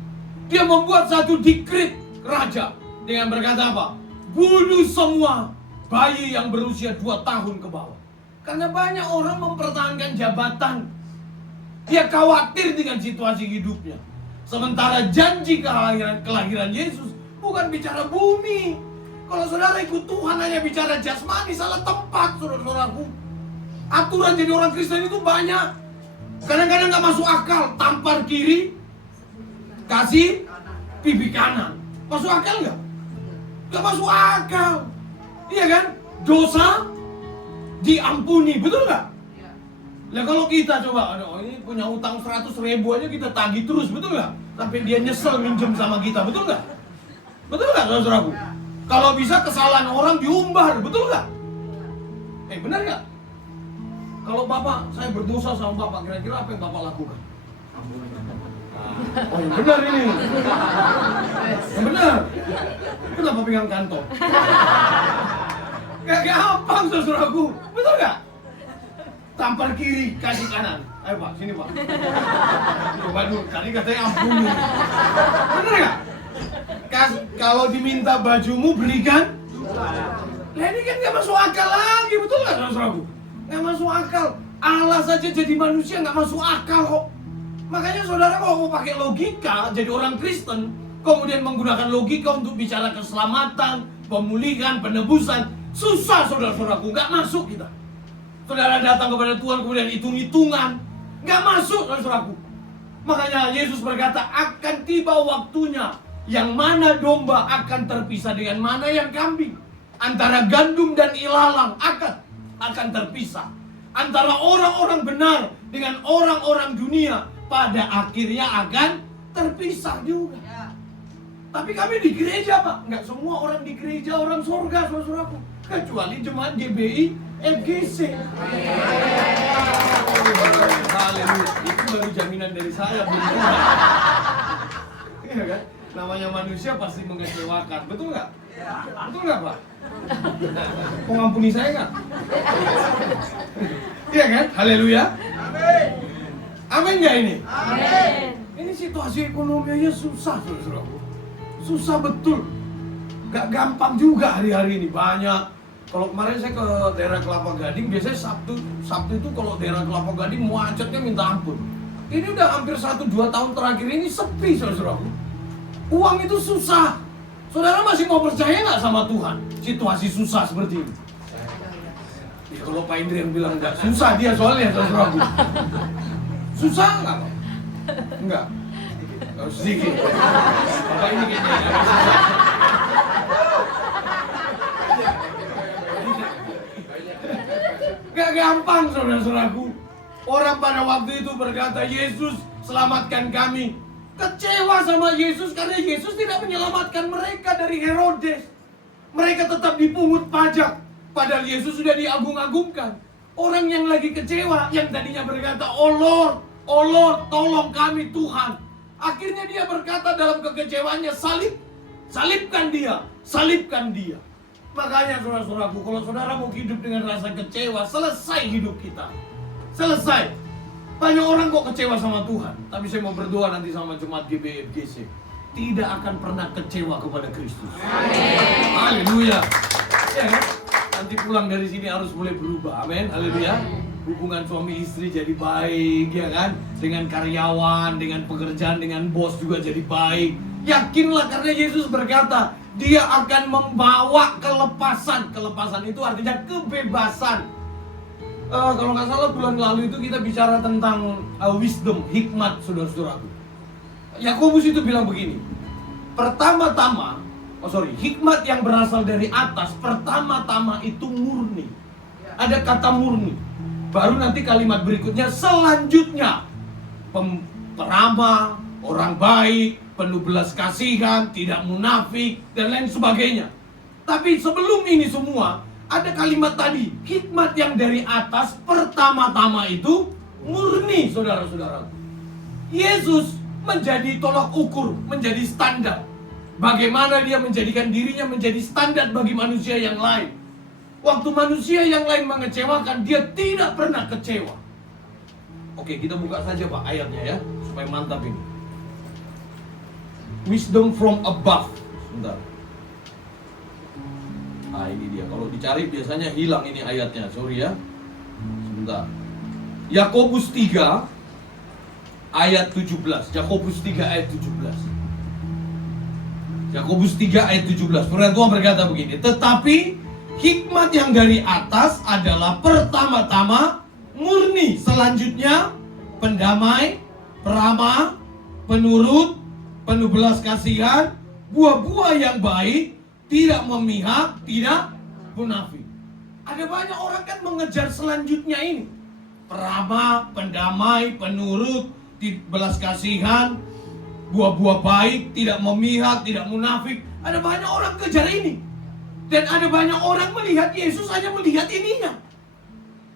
Dia membuat satu dekret raja dengan berkata apa? Bunuh semua bayi yang berusia 2 tahun ke bawah. Karena banyak orang mempertahankan jabatan. Dia khawatir dengan situasi hidupnya. Sementara janji kelahiran Yesus bukan bicara bumi. Kalau saudara ikut Tuhan hanya bicara jasmani, salah tempat, saudara-saudaraku. Aturan jadi orang Kristen itu banyak. Kadang-kadang gak masuk akal. Tampar kiri, kasih pipi kanan. Masuk akal gak? Gak masuk akal. Iya kan? Dosa diampuni, betul gak? Nah kalau kita coba, aduh ini punya utang 100.000 aja kita tagih terus, betul gak? Sampai dia nyesel minjem sama kita, betul gak? Betul gak, saudaraku? Kalau bisa kesalahan orang diumbar, betul gak? Benar gak? Kalau Bapak, saya berdosa sama Bapak, kira-kira apa yang Bapak lakukan? Oh yang benar ini. Yang benar. Kenapa pegang kantong? Gak gampang, saudaraku. Betul gak? Tampar kiri, kasih kanan. Ayo Pak, sini Pak. Coba dulu, tadi katanya ampuni. Bener gak? Kalau diminta bajumu, berikan. Nah ini kan gak masuk akal lagi, betul gak saudaraku? Gak masuk akal. Allah saja jadi manusia gak masuk akal kok. Makanya saudara kalau mau pakai logika, jadi orang Kristen, kemudian menggunakan logika untuk bicara keselamatan, pemulihan, penebusan, susah saudara-saudaraku, gak masuk kita. Saudara datang kepada Tuhan kemudian hitung-hitungan, gak masuk saudaraku. Makanya Yesus berkata akan tiba waktunya yang mana domba akan terpisah dengan mana yang kambing. Antara gandum dan ilalang akan terpisah. Antara orang-orang benar dengan orang-orang dunia pada akhirnya akan terpisah juga. Tapi kami di gereja Pak, nggak semua orang di gereja orang surga saudaraku, kecuali jemaat GBI FGC. Haleluya, itu baru jaminan dari saya. Iya kan? Namanya manusia pasti mengecewakan, betul nggak? Betul nggak Pak? Mau ngampuni saya nggak? Iya kan? Haleluya. Amin nggak ini? Amin. Ini situasi ekonominya susah, saudaraku. Susah betul. Gak gampang juga hari-hari ini. Banyak. Kalau kemarin saya ke daerah Kelapa Gading, biasanya Sabtu itu kalau daerah Kelapa Gading macetnya minta ampun. Ini udah hampir 1-2 tahun terakhir ini sepi, saudaraku. Uang itu susah. Saudara masih mau percaya nggak sama Tuhan? Situasi susah seperti ini. Ya, kalau Pak Indri yang bilang nggak susah dia soalnya, saudaraku. Susah nggak Pak? Enggak. Sedikit. Bapak ini kayaknya agak susah. Gak gampang saudara-saudaraku. Orang pada waktu itu berkata, Yesus selamatkan kami. Kecewa sama Yesus karena Yesus tidak menyelamatkan mereka dari Herodes. Mereka tetap dipungut pajak. Padahal Yesus sudah diagung-agungkan. Orang yang lagi kecewa, yang tadinya berkata, Oh Lord, tolong kami Tuhan. Akhirnya dia berkata dalam kekecewaannya, salibkan dia. Makanya saudara-saudaraku, kalau saudara mau hidup dengan rasa kecewa, selesai hidup kita. Selesai. Banyak orang kok kecewa sama Tuhan. Tapi saya mau berdoa nanti sama jemaat GBFGC. Tidak akan pernah kecewa kepada Kristus. Haleluya. Ya kan? Nanti pulang dari sini harus mulai berubah. Amin. Haleluya. Hubungan suami istri jadi baik, ya kan? Dengan karyawan, dengan pekerjaan, dengan bos juga jadi baik. Yakinlah karena Yesus berkata, Dia akan membawa kelepasan. Kelepasan itu artinya kebebasan. Kalau nggak salah bulan lalu itu kita bicara tentang wisdom, hikmat, saudara-saudaraku. Yakobus itu bilang begini, hikmat yang berasal dari atas, pertama-tama itu murni. Ada kata murni. Baru nanti kalimat berikutnya, selanjutnya peramah, orang baik, penuh belas kasihan, tidak munafik, dan lain sebagainya. Tapi sebelum ini semua, ada kalimat tadi, hikmat yang dari atas, pertama-tama itu murni, saudara-saudara. Yesus menjadi tolak ukur, menjadi standar. Bagaimana dia menjadikan dirinya menjadi standar bagi manusia yang lain. Waktu manusia yang lain mengecewakan, dia tidak pernah kecewa. Oke, kita buka saja Pak ayatnya ya, supaya mantap ini. Wisdom from above. Sebentar. Ini dia. Kalau dicari biasanya hilang ini ayatnya. Sorry ya. Sebentar. Yakobus 3 ayat 17. Yakobus 3 ayat 17. Yakobus 3 ayat 17. Firman Tuhan berkata begini, tetapi hikmat yang dari atas adalah pertama-tama murni, selanjutnya pendamai, peramah, penurut, penuh belas kasihan, buah-buah yang baik, tidak memihak, tidak munafik. Ada banyak orang kan mengejar selanjutnya ini. Peramah, pendamai, penurut, belas kasihan, buah-buah baik, tidak memihak, tidak munafik. Ada banyak orang kejar ini. Dan ada banyak orang melihat Yesus hanya melihat ininya.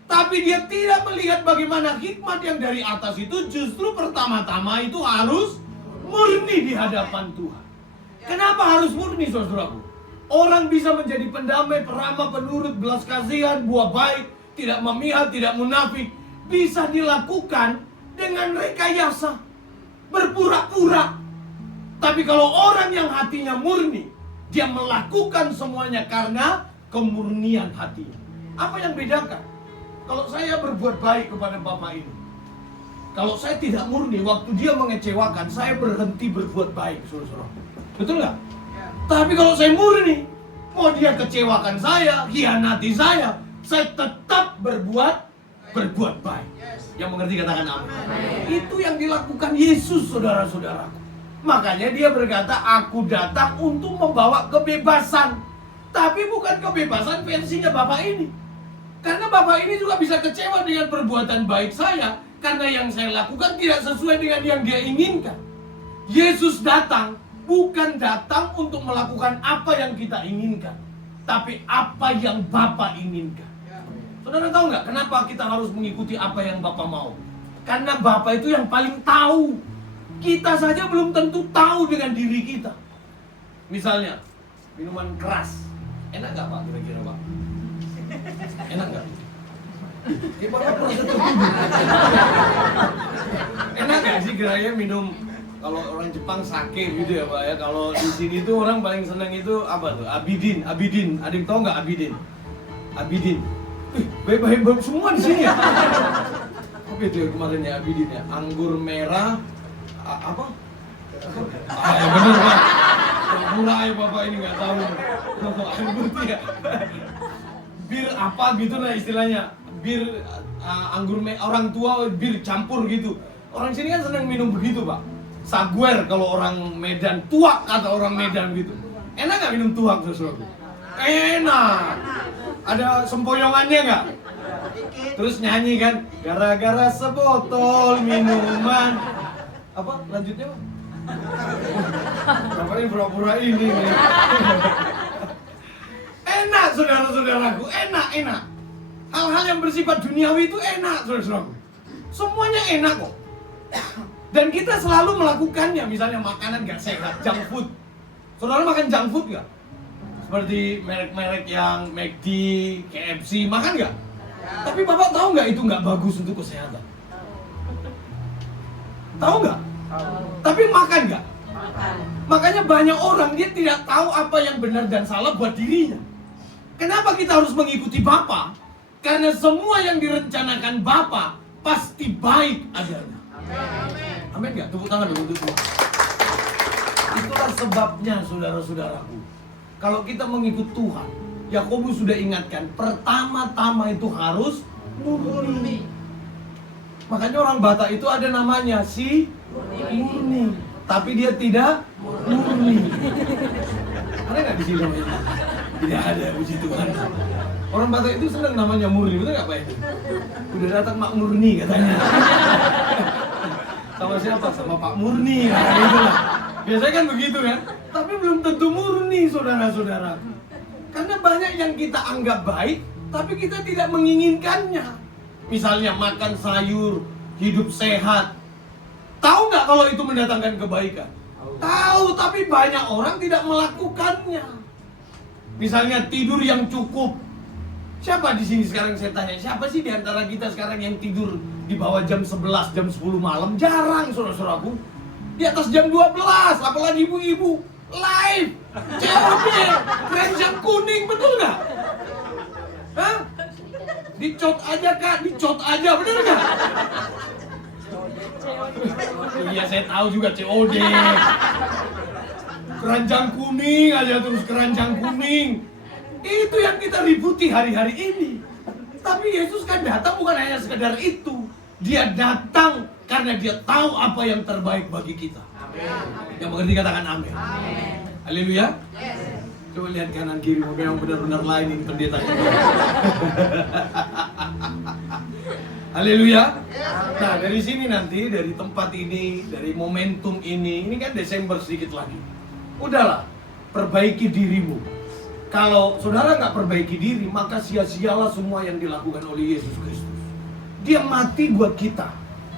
Tapi dia tidak melihat bagaimana hikmat yang dari atas itu justru pertama-tama itu harus murni di hadapan Tuhan. Kenapa harus murni, saudaraku? Orang bisa menjadi pendamai, peramah, penurut, belas kasihan, buah baik, tidak memihak, tidak munafik, bisa dilakukan dengan rekayasa, berpura-pura. Tapi kalau orang yang hatinya murni, dia melakukan semuanya karena kemurnian hatinya. Apa yang bedakan? Kalau saya berbuat baik kepada Bapak ini, kalau saya tidak murni, waktu dia mengecewakan, saya berhenti berbuat baik, saudara-saudara. Betul nggak? Ya. Tapi kalau saya murni, mau dia kecewakan saya, hianati saya tetap berbuat baik. Yes. Yang mengerti katakan amin. Itu yang dilakukan Yesus, saudara-saudaraku. Makanya dia berkata, aku datang untuk membawa kebebasan. Tapi bukan kebebasan versinya Bapak ini. Karena Bapak ini juga bisa kecewa dengan perbuatan baik saya, karena yang saya lakukan tidak sesuai dengan yang dia inginkan. Yesus datang, bukan datang untuk melakukan apa yang kita inginkan, tapi apa yang Bapa inginkan. Saudara tahu nggak kenapa kita harus mengikuti apa yang Bapa mau? Karena Bapa itu yang paling tahu. Kita saja belum tentu tahu dengan diri kita. Misalnya, minuman keras. Enak nggak Pak kira-kira Pak? Enak nggak? Enak gak sih kira-kira minum, kalau orang Jepang sake gitu ya Pak ya. Kalau di sini tuh orang paling senang itu apa tuh? Abidin. Adik tahu nggak Abidin? Baik-baik semua di sini ya. Apa itu ya kemarin ya Abidin ya? Anggur merah apa? Ya bener Pak. Murah ya Bapak ini nggak tahu. Anggur ya. Bir apa gitu lah istilahnya. Bir anggur orang tua bir campur gitu. Orang sini kan senang minum begitu Pak. Saguer kalau orang Medan, tuak kata orang Medan gitu. Enak gak minum tuak sesuatu? Enak. Ada sempoyongannya nggak? Terus nyanyi kan, gara-gara sebotol minuman. Apa lanjutnya Pak? Bapaknya pura-pura ini nih. Enak saudara-saudaraku, enak. Hal-hal yang bersifat duniawi itu enak, saudara-saudaraku. Semuanya enak kok. Dan kita selalu melakukannya, misalnya makanan gak sehat, junk food. Saudara makan junk food gak? Seperti merek-merek yang McD, KFC, makan gak? Tapi Bapak tahu gak itu gak bagus untuk kesehatan? Tahu gak? Tapi makan gak? Makanya banyak orang dia tidak tahu apa yang benar dan salah buat dirinya. Kenapa kita harus mengikuti Bapa? Karena semua yang direncanakan Bapa pasti baik adanya. Amin gak? Tepuk tangan dulu untuk Tuhan. Itu Itulah sebabnya saudara-saudaraku, kalau kita mengikut Tuhan, Yakobus sudah ingatkan, pertama-tama itu harus murni. Makanya orang Batak itu ada namanya si murni, tapi dia tidak murni. Ada nggak di sini namanya? Tidak ada, puji Tuhan. Orang Batak itu senang namanya murni, betul nggak Pak? Udah datang Mak Murni katanya. Sama siapa? Sama Pak Murni, nah, gitu lah. Biasanya kan begitu kan? Tapi belum tentu murni, saudara-saudara. Karena banyak yang kita anggap baik, tapi kita tidak menginginkannya. Misalnya makan sayur, hidup sehat. Tahu nggak kalau itu mendatangkan kebaikan? Tahu, tapi banyak orang tidak melakukannya. Misalnya tidur yang cukup. Siapa di sini sekarang saya tanya, siapa sih di antara kita sekarang yang tidur di bawah jam 11, jam 10 malam? Jarang, saudara-saudaraku. Di atas jam 12, apalagi ibu-ibu. Live, COD, keranjang kuning, betul nggak? Hah? Dicot aja kak, dicot aja, bener nggak? Iya saya tahu juga COD. Keranjang kuning aja terus, keranjang kuning. Itu yang kita ributi hari-hari ini. Tapi Yesus kan datang bukan hanya sekedar itu. Dia datang karena dia tahu apa yang terbaik bagi kita. Amin. Yang mengerti katakan amin. Haleluya. Yes. Coba lihat kanan kiri, moga yang benar-benar lain ini pendeta. Haleluya. Nah dari sini nanti, dari tempat ini, dari momentum ini kan Desember sedikit lagi. Udahlah, perbaiki dirimu. Kalau saudara nggak perbaiki diri, maka sia-sialah semua yang dilakukan oleh Yesus Kristus. Dia mati buat kita,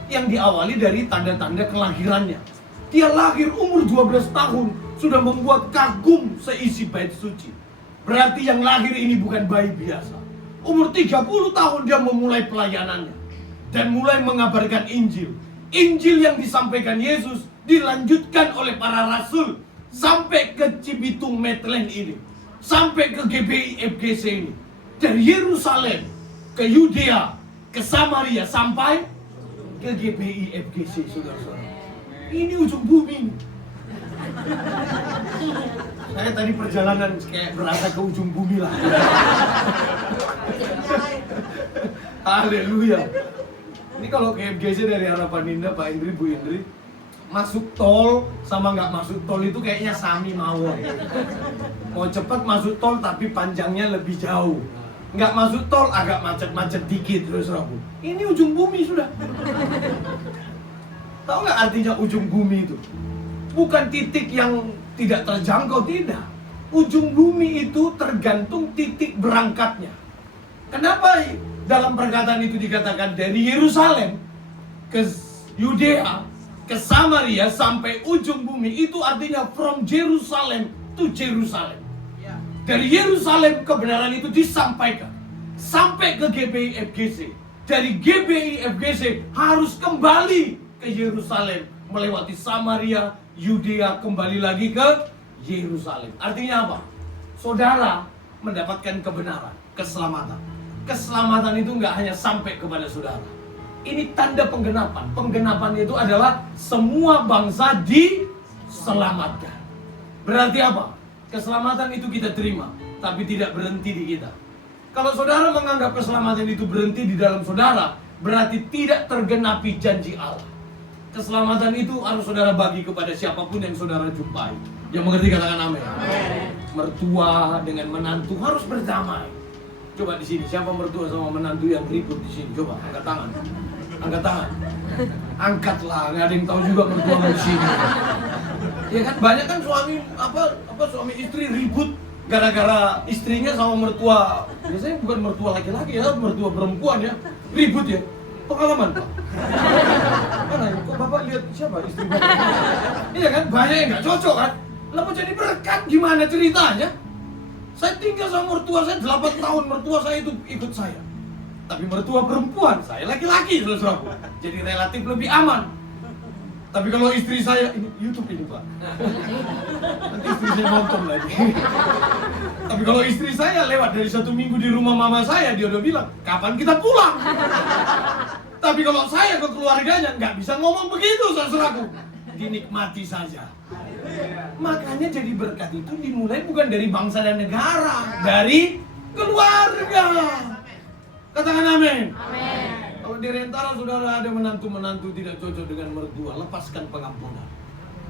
yang diawali dari tanda-tanda kelahirannya. Dia lahir umur 12 tahun, sudah membuat kagum seisi bait suci. Berarti yang lahir ini bukan bayi biasa. Umur 30 tahun dia memulai pelayanannya dan mulai mengabarkan Injil. Injil yang disampaikan Yesus dilanjutkan oleh para rasul sampai ke Cibitung Medland ini, sampai ke GBI FGC ini. Dari Yerusalem ke Yudea, ke Samaria, sampai ke GBI FGC, saudara-saudara. Ini ujung bumi. Saya tadi perjalanan kayak berasa ke ujung bumi lah. Haleluya. Ini kalau ke FGC dari Harapan Indah, Pak Indri, Bu Indri, masuk tol sama nggak masuk tol itu kayaknya sami mawon. Mau cepat masuk tol tapi panjangnya lebih jauh. Nggak masuk tol agak macet-macet dikit terus Rabu. Ini ujung bumi sudah. Tahu nggak artinya ujung bumi itu? Bukan titik yang tidak terjangkau, tidak. Ujung bumi itu tergantung titik berangkatnya. Kenapa dalam perkataan itu dikatakan dari Yerusalem ke Yudea, ke Samaria sampai ujung bumi? Itu artinya from Jerusalem to Jerusalem. Dari Yerusalem kebenaran itu disampaikan sampai ke GBI FGC. Dari GBI FGC harus kembali ke Yerusalem, melewati Samaria, Yudea, kembali lagi ke Yerusalem. Artinya apa? Saudara mendapatkan kebenaran, keselamatan. Keselamatan itu nggak hanya sampai kepada saudara. Ini tanda penggenapan. Penggenapan itu adalah semua bangsa diselamatkan. Berarti apa? Keselamatan itu kita terima, tapi tidak berhenti di kita. Kalau saudara menganggap keselamatan itu berhenti di dalam saudara, berarti tidak tergenapi janji Allah. Keselamatan itu harus saudara bagi kepada siapapun yang saudara jumpai. Yang mengerti katakan amin. Mertua dengan menantu harus berdamai. Coba di sini, siapa mertua sama menantu yang ribut di sini? Coba angkat tangan. Angkat tangan. Angkatlah, nggak ada yang tahu juga mertua di sini. Ya kan banyak kan suami istri ribut gara-gara istrinya sama mertua. Biasanya bukan mertua laki-laki ya, mertua perempuan ya. Ribut ya. Pengalaman Pak. Mana kok Bapak lihat siapa istri Bapak? Iya kan banyak yang nggak cocok kan. Lalu jadi berkat gimana ceritanya? Saya tinggal sama mertua saya 8 tahun, mertua saya itu ikut saya. Tapi mertua perempuan, saya laki-laki saudara. Jadi relatif lebih aman. Tapi kalau istri saya, ini YouTube ini Pak. Nanti istri saya nonton lagi. Tapi kalau istri saya lewat dari 1 minggu di rumah mama saya, dia udah bilang, kapan kita pulang? Tapi kalau saya ke keluarganya, nggak bisa ngomong begitu saudaraku. Dinikmati saja. Makanya jadi berkat itu dimulai bukan dari bangsa dan negara, dari keluarga. Katakan amin. Kalau di Rentara saudara ada menantu-menantu tidak cocok dengan mertua, lepaskan pengampunan.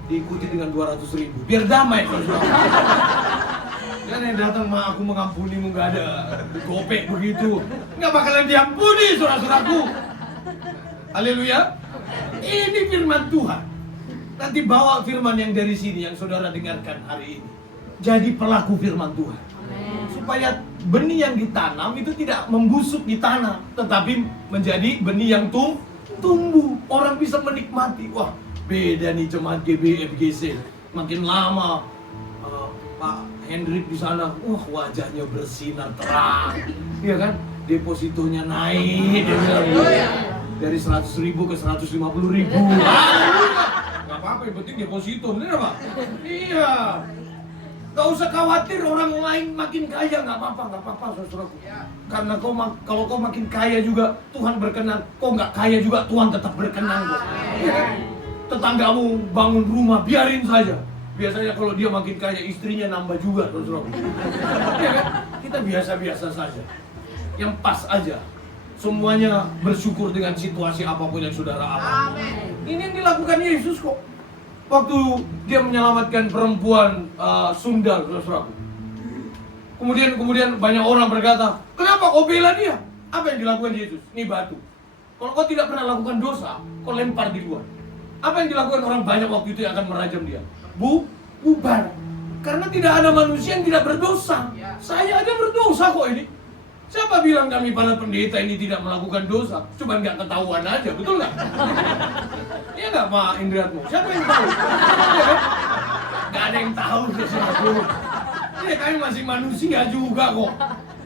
Diikuti dengan 200.000, biar damai saudara. Kan yang datang mah aku mengampunimu nggak ada gopek begitu, nggak bakalan diampuni saudara-saudaraku. Haleluya. Ini firman Tuhan. Nanti bawa firman yang dari sini yang saudara dengarkan hari ini. Jadi pelaku firman Tuhan. Supaya benih yang ditanam itu tidak membusuk di tanah, tetapi menjadi benih yang tumbuh. Orang bisa menikmati. Wah, beda nih jemaat GBFGC. Makin lama Pak Hendrik di sana, wah wajahnya bersinar terang. Iya kan? Depositonya naik, dia bilang, dari 100.000 ke 150.000. Gak apa-apa, yang penting deposito, bener Pak? Iya. Gak usah khawatir orang lain makin kaya, gak apa-apa saudaraku. Karena kalau kau makin kaya juga Tuhan berkenan, kau gak kaya juga Tuhan tetap berkenan kok. Iya kan? Tetanggamu bangun rumah, biarin saja. Biasanya kalau dia makin kaya, istrinya nambah juga, saudaraku. Ya kan? Kita biasa-biasa saja. Yang pas aja. Semuanya bersyukur dengan situasi apapun yang saudara alami. Ini yang dilakukan Yesus kok. Waktu dia menyelamatkan perempuan Sundal, saudaraku. Kemudian banyak orang berkata, kenapa kau bela dia? Apa yang dilakukan Yesus? Ini batu. Kalau kau tidak pernah lakukan dosa, kau lempar di luar. Apa yang dilakukan orang banyak waktu itu yang akan merajam dia? Bubar. Karena tidak ada manusia yang tidak berdosa. Saya aja berdosa kok ini. Siapa bilang kami para pendeta ini tidak melakukan dosa? Cuma nggak ketahuan aja, betul nggak? Iya nggak Pak Indriatmo? Siapa yang tahu? Ya, kan? Nggak ada yang tahu sesuatu. Ya kami masih manusia juga kok.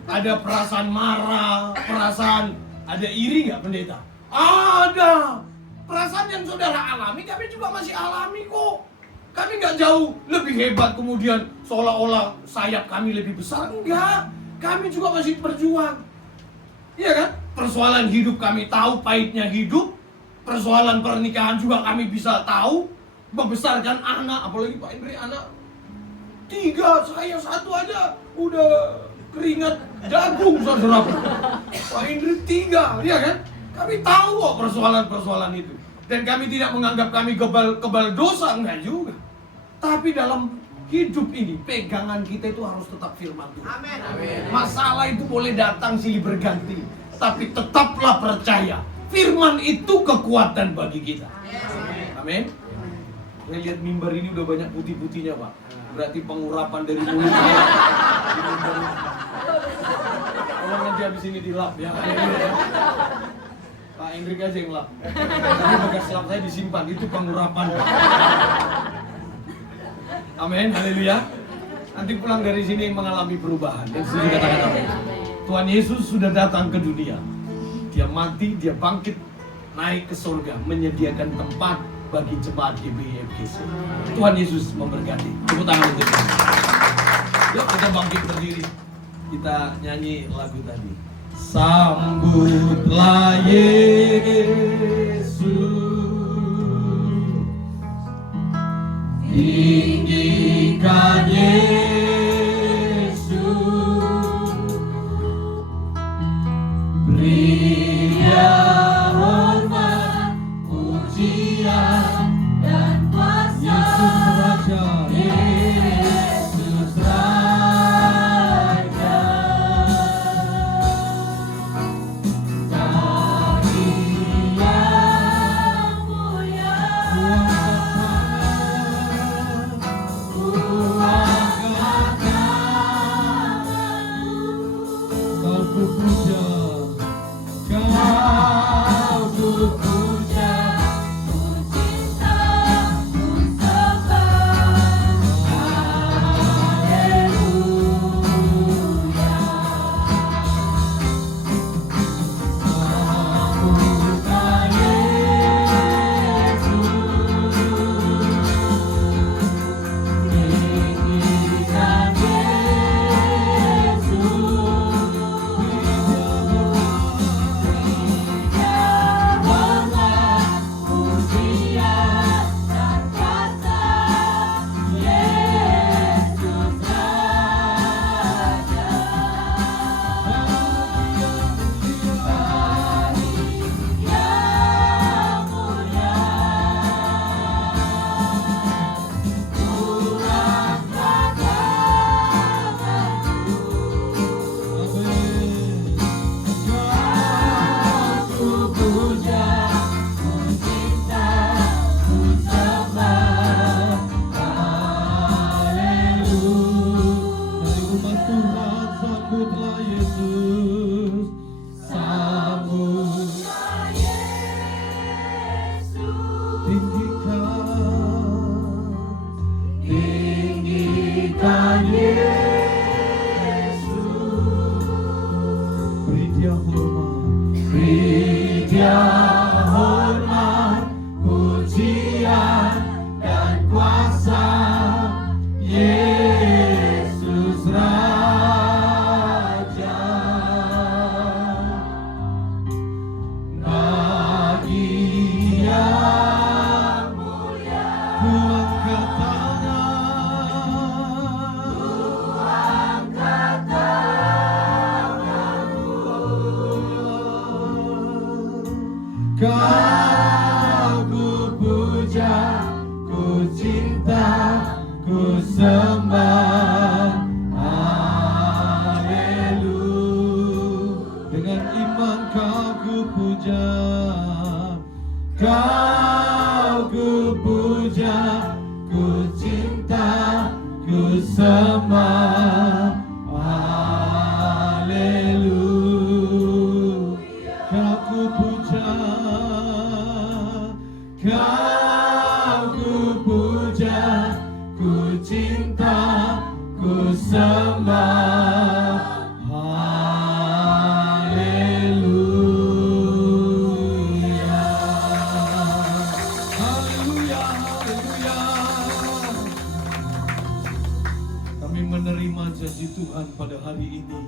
Ada perasaan marah, ada iri nggak pendeta? Ada. Perasaan yang saudara alami, kami juga masih alami kok. Kami nggak jauh lebih hebat kemudian seolah-olah sayap kami lebih besar. Enggak, kami juga masih berjuang. Iya kan? Persoalan hidup kami tahu pahitnya hidup. Persoalan pernikahan juga kami bisa tahu. Membesarkan anak, apalagi Pak Indri anak 3, saya 1 aja udah keringat jagung saudara. Pak Indri 3, iya kan? Kami tahu kok persoalan-persoalan itu. Dan kami tidak menganggap kami kebal dosa, enggak juga. Tapi dalam hidup ini, pegangan kita itu harus tetap firman Tuhan. Amin. Masalah itu boleh datang silih berganti, tapi tetaplah percaya. Firman itu kekuatan bagi kita. Amin. Saya lihat mimbar ini udah banyak putih-putihnya Pak. Berarti pengurapan dari mulut saya. Kalau nanti habis ini dilap ya. Pak Hendrik aja yang lap. Tapi bekas lap saya disimpan, itu pengurapan. Amin, haleluya. Nanti pulang dari sini mengalami perubahan. Dan sudah katakan amin. Tuhan Yesus sudah datang ke dunia. Dia mati, dia bangkit, naik ke surga, menyediakan tempat bagi jemaat GBFGC. Tuhan Yesus memberkati. Tepuk tangan untuk kita. Yuk kita bangkit berdiri. Kita nyanyi lagu tadi. Sambutlah Yesus, tinggikan Yesus, beri Dia hormat, pujian dan kuasa. Yesus Raja, Yesus Raja. sembah. Haleluya. Haleluya, haleluya. Kami menerima janji Tuhan pada hari ini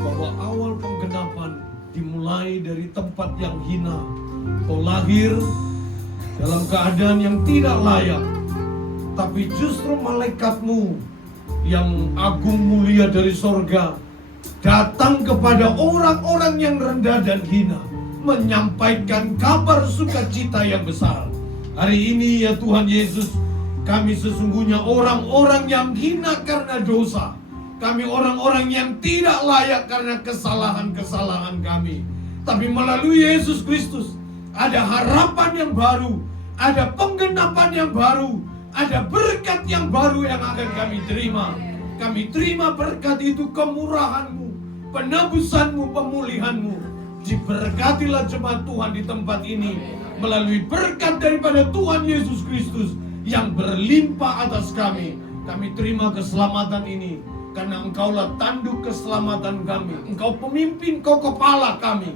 bahwa awal penggenapan dimulai dari tempat yang hina. Kau lahir dalam keadaan yang tidak layak, tapi justru malaikatmu yang agung mulia dari sorga datang kepada orang-orang yang rendah dan hina, menyampaikan kabar sukacita yang besar. Hari ini ya Tuhan Yesus, kami sesungguhnya orang-orang yang hina karena dosa. Kami orang-orang yang tidak layak karena kesalahan-kesalahan kami. Tapi melalui Yesus Kristus ada harapan yang baru, ada penggenapan yang baru, ada berkat yang baru yang akan kami terima. Kami terima berkat itu, kemurahan-Mu, penebusan-Mu, pemulihan-Mu. Diberkatilah jemaat Tuhan di tempat ini melalui berkat daripada Tuhan Yesus Kristus yang berlimpah atas kami. Kami terima keselamatan ini karena Engkaulah tanduk keselamatan kami. Engkau pemimpin, Engkau kepala kami.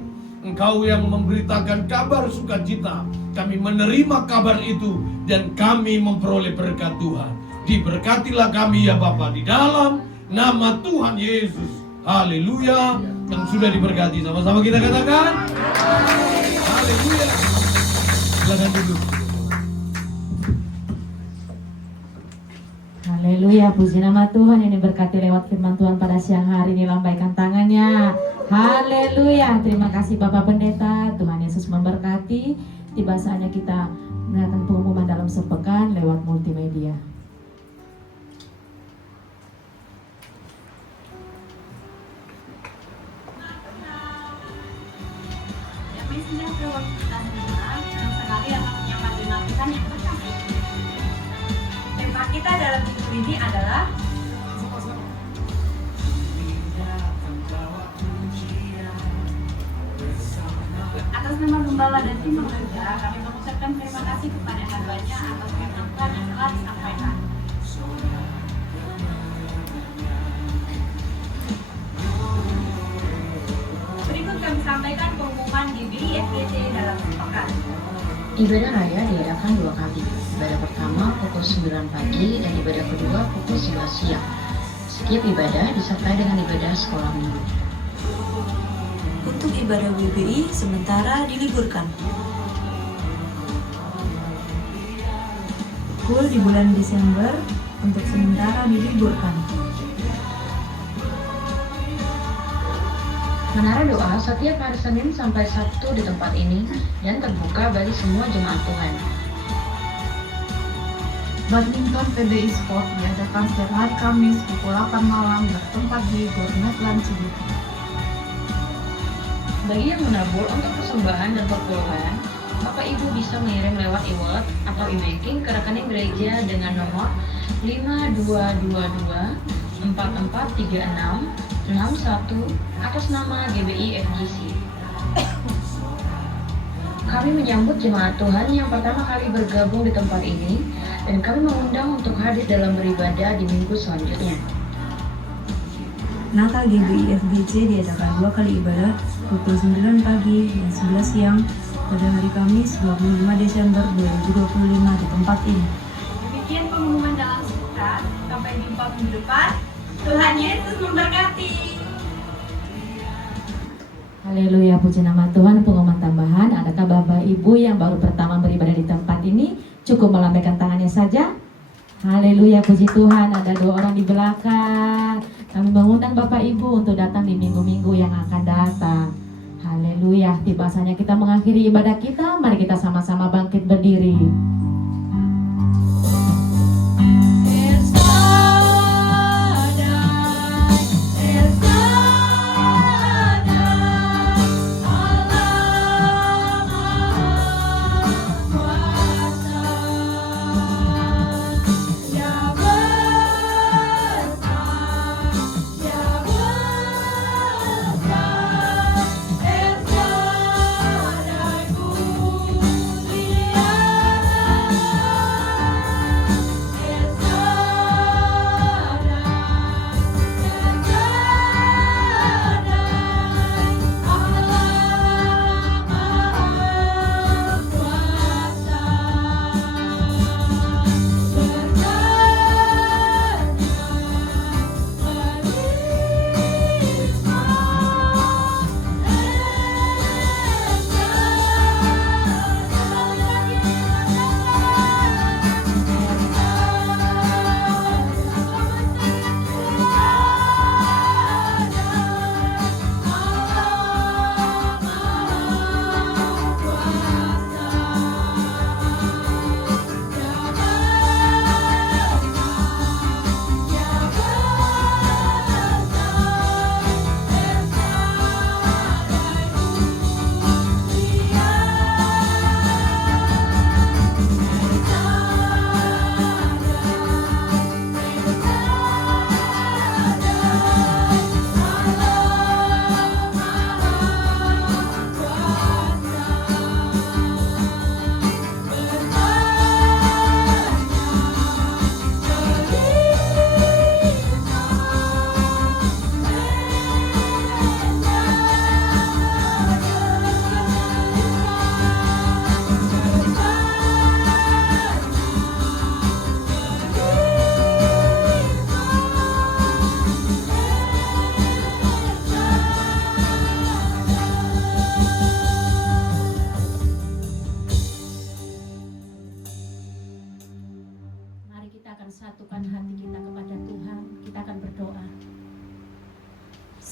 Engkau yang memberitakan kabar sukacita. Kami menerima kabar itu dan kami memperoleh berkat Tuhan. Diberkatilah kami ya Bapa di dalam nama Tuhan Yesus. Haleluya. Yang sudah diberkati, sama-sama kita katakan haleluya. Silakan duduk. Haleluya, puji nama Tuhan. Ini berkati lewat firman Tuhan pada siang hari ini. Lambaikan tangannya. Haleluya. Terima kasih Bapak Pendeta. Tuhan Yesus memberkati. Tiba saatnya kita mendengarkan pengumuman dalam sepekan lewat multimedia. Damai sejahtera waktu kita semua, senang sekali akan menyambut Tuhan yang berkasih. Tema kita dalam minggu ini adalah atas nama Gembala dan tim pekerja, kami mengucapkan terima kasih kepada hambanya atas firman Tuhan yang telah disampaikan. Berikut kami sampaikan pengumuman GBI FGC dalam sepekan. Ibadah raya diadakan 2 kali. Ibadah pertama pukul 9 pagi dan ibadah kedua pukul 11 siang. Setiap ibadah disertai dengan ibadah sekolah minggu. Untuk ibadah WBI sementara diliburkan. Kul di bulan Desember untuk sementara diliburkan. Menara doa setiap hari Senin sampai Sabtu di tempat ini dan terbuka bagi semua jemaat Tuhan. Badminton PBI Sport diadakan setiap hari Kamis pukul 8 malam bertempat di Gornetland Cibubur. Bagi yang menabur untuk persembahan dan perpuluhan, Bapak Ibu bisa mengirim lewat e-wallet atau e-banking ke rekening gereja dengan nomor 5222 4436 61 atas nama GBI FGC. Kami menyambut jemaat Tuhan yang pertama kali bergabung di tempat ini dan kami mengundang untuk hadir dalam beribadah di minggu selanjutnya. Natal GBI FGC diadakan 2 kali ibadah pukul 9 pagi dan 11 siang pada hari Kamis 25 Desember 2025 di tempat ini. Demikian pengumuman dalam sepekan. Sampai jumpa minggu depan. Tuhan Yesus memberkati. Haleluya, puji nama Tuhan. Pengumuman tambahan, adakah Bapak Ibu yang baru pertama beribadah di tempat ini? Cukup melambaikan tangannya saja. Haleluya, puji Tuhan. Ada 2 orang di belakang. Kami mengundang Bapak Ibu untuk datang di minggu-minggu yang akan datang. Haleluya. Tiba saatnya kita mengakhiri ibadah kita. Mari kita sama-sama bangkit berdiri. Yeah.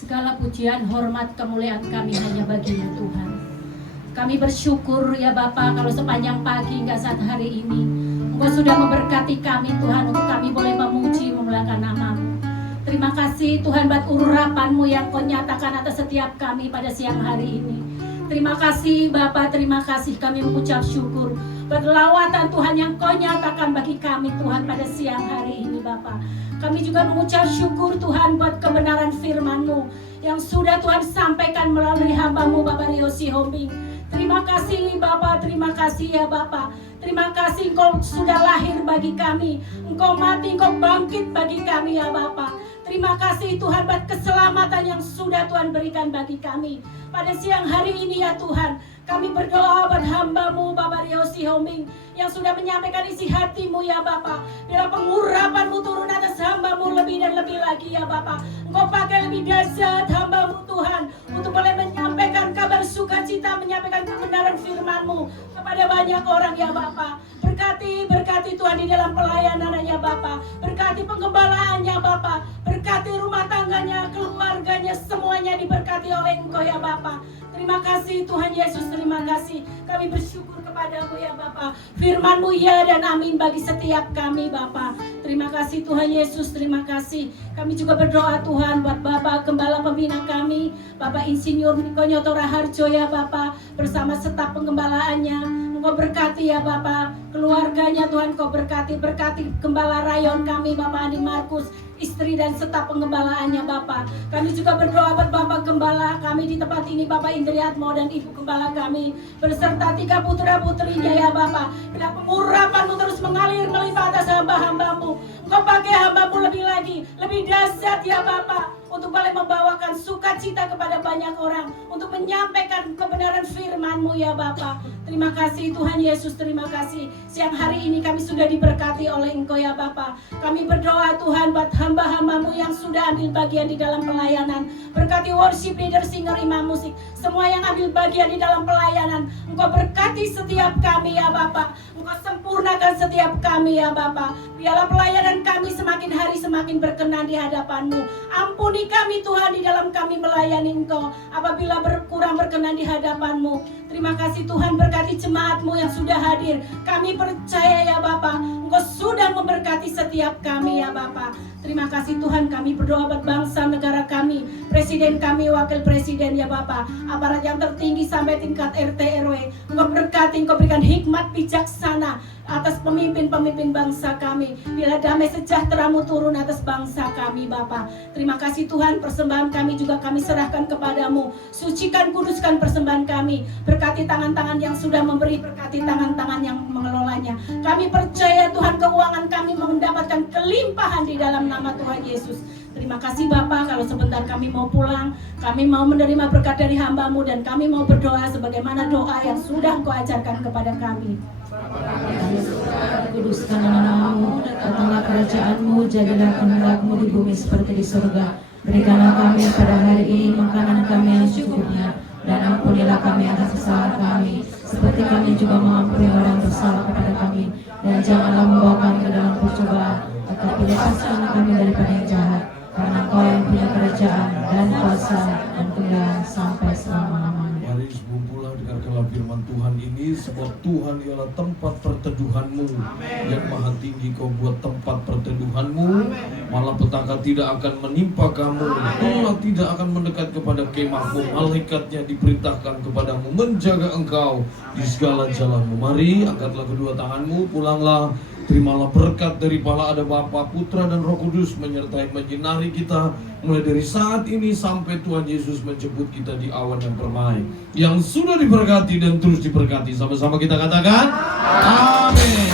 Segala pujian, hormat, kemuliaan kami hanya bagi-Mu Tuhan. Kami bersyukur ya Bapa kalau sepanjang pagi hingga saat hari ini Engkau sudah memberkati kami Tuhan untuk kami boleh memuji memuliakan nama-Mu. Terima kasih Tuhan buat urapan-Mu yang Kau nyatakan atas setiap kami pada siang hari ini. Terima kasih Bapa, terima kasih kami mengucap syukur buat lawatan Tuhan yang Kau nyatakan bagi kami Tuhan pada siang hari ini Bapa. Kami juga mengucap syukur Tuhan buat kebenaran firman-Mu yang sudah Tuhan sampaikan melalui hamba-Mu Bapak Rio Sihombing. Terima kasih Bapa, terima kasih ya Bapa. Terima kasih Engkau sudah lahir bagi kami. Engkau mati, Engkau bangkit bagi kami ya Bapa. Terima kasih Tuhan buat keselamatan yang sudah Tuhan berikan bagi kami. Pada siang hari ini ya Tuhan, kami berdoa buat hamba-Mu Bapak Rio Sihombing yang sudah menyampaikan isi hati-Mu ya Bapa. Bila pengurapan-Mu turun atas hamba-Mu lebih dan lebih lagi ya Bapa. Engkau pakai lebih dahsyat hamba-Mu Tuhan untuk boleh menyampaikan kabar sukacita, menyampaikan kebenaran firman-Mu kepada banyak orang ya Bapa. Berkati Tuhan di dalam pelayanannya Bapa. Berkati penggembalaannya Bapa. Berkati rumah tangganya, keluarganya, semuanya diberkati oleh Engkau ya Bapa. Terima kasih Tuhan Yesus, terima kasih. Kami bersyukur kepada-Mu ya Bapa. Firman-Mu ya dan amin bagi setiap kami Bapa. Terima kasih Tuhan Yesus, terima kasih. Kami juga berdoa Tuhan buat Bapak Gembala Pembina kami, Bapak Insinyur Niko Nyoto Raharjo ya Bapa, bersama staf penggembalaannya. Engkau berkati ya Bapa, keluarganya Tuhan Kau berkati Gembala Rayon kami Bapak Andi Markus, istri dan staf penggembalaannya Bapa. Kami juga berdoa buat Bapak Gembala kami di tempat ini, Bapak Indriatmo dan Ibu Gembala kami, beserta 3 putra-putrinya ya Bapa. Bila pengurapan-Mu terus mengalir melimpah atas hamba-hamba-Mu, Engkau pakai hamba-Mu lebih lagi, lebih dahsyat ya Bapa, untuk boleh membawakan sukacita kepada banyak orang, untuk menyampaikan kebenaran firman-Mu ya Bapa. Terima kasih Tuhan Yesus, terima kasih. Siang hari ini kami sudah diberkati oleh Engkau ya Bapa. Kami berdoa Tuhan buat hamba-hamba-Mu yang sudah ambil bagian di dalam pelayanan. Berkati worship leader, singer, imam musik, semua yang ambil bagian di dalam pelayanan. Engkau berkati setiap kami ya Bapa. Engkau sempurnakan setiap kami ya Bapa. Biarlah pelayanan kami semakin hari semakin berkenan di hadapan-Mu. Ampuni kami Tuhan di dalam kami melayani Engkau apabila kurang berkenan di hadapan-Mu. Terima kasih Tuhan, berkati jemaat-Mu yang sudah hadir. Kami percaya ya Bapa, Engkau sudah memberkati setiap kami ya Bapa. Terima kasih Tuhan, kami berdoa buat bangsa negara kami, presiden kami, wakil presiden ya Bapa, aparat yang tertinggi sampai tingkat RT RW. Engkau berkati, Engkau berikan hikmat bijaksana atas pemimpin-pemimpin bangsa kami. Bila damai sejahtera-Mu turun atas bangsa kami Bapa. Terima kasih Tuhan, persembahan kami juga kami serahkan kepada-Mu. Sucikan, kuduskan persembahan kami. Berkati tangan-tangan yang sudah memberi, berkati tangan-tangan yang mengelolanya. Kami percaya Tuhan, keuangan kami mendapatkan kelimpahan di dalam nama Tuhan Yesus. Terima kasih Bapa, kalau sebentar kami mau pulang, kami mau menerima berkat dari hamba-Mu, dan kami mau berdoa sebagaimana doa yang sudah Engkau ajarkan kepada kami. Kuduskan nama-Mu, datanglah kerajaan-Mu, jadilah kehendak-Mu di bumi seperti di surga. Berikanlah kami pada hari ini makanan kami yang secukupnya, dan ampunilah kami atas kesalahan kami, seperti kami juga mengampuni orang yang bersalah kepada kami. Dan janganlah membawa kami ke dalam percobaan, tetapi lepaskanlah kami daripada yang jahat. Karena Engkau yang punya kerajaan dan kuasa dan kemuliaan sampai selama-lamanya. Mari sebelum pulang dengarkanlah firman Tuhan ini, sebab Tuhan ialah tempat perteduhan-Mu. Yang maha tinggi Kau buat tempat perteduhan-Mu. Malapetaka tidak akan menimpa kamu, Allah tidak akan mendekat kepada kemah-Mu. Malaikatnya diperintahkan kepadamu menjaga engkau di segala jalan-Mu. Mari angkatlah kedua tangan-Mu, pulanglah. Terimalah berkat dari Allah ada Bapa, Putra dan Roh Kudus menyertai menyinari kita mulai dari saat ini sampai Tuhan Yesus menjemput kita di awan yang permai, yang sudah diberkati dan terus diberkati. Sama-sama kita katakan amin.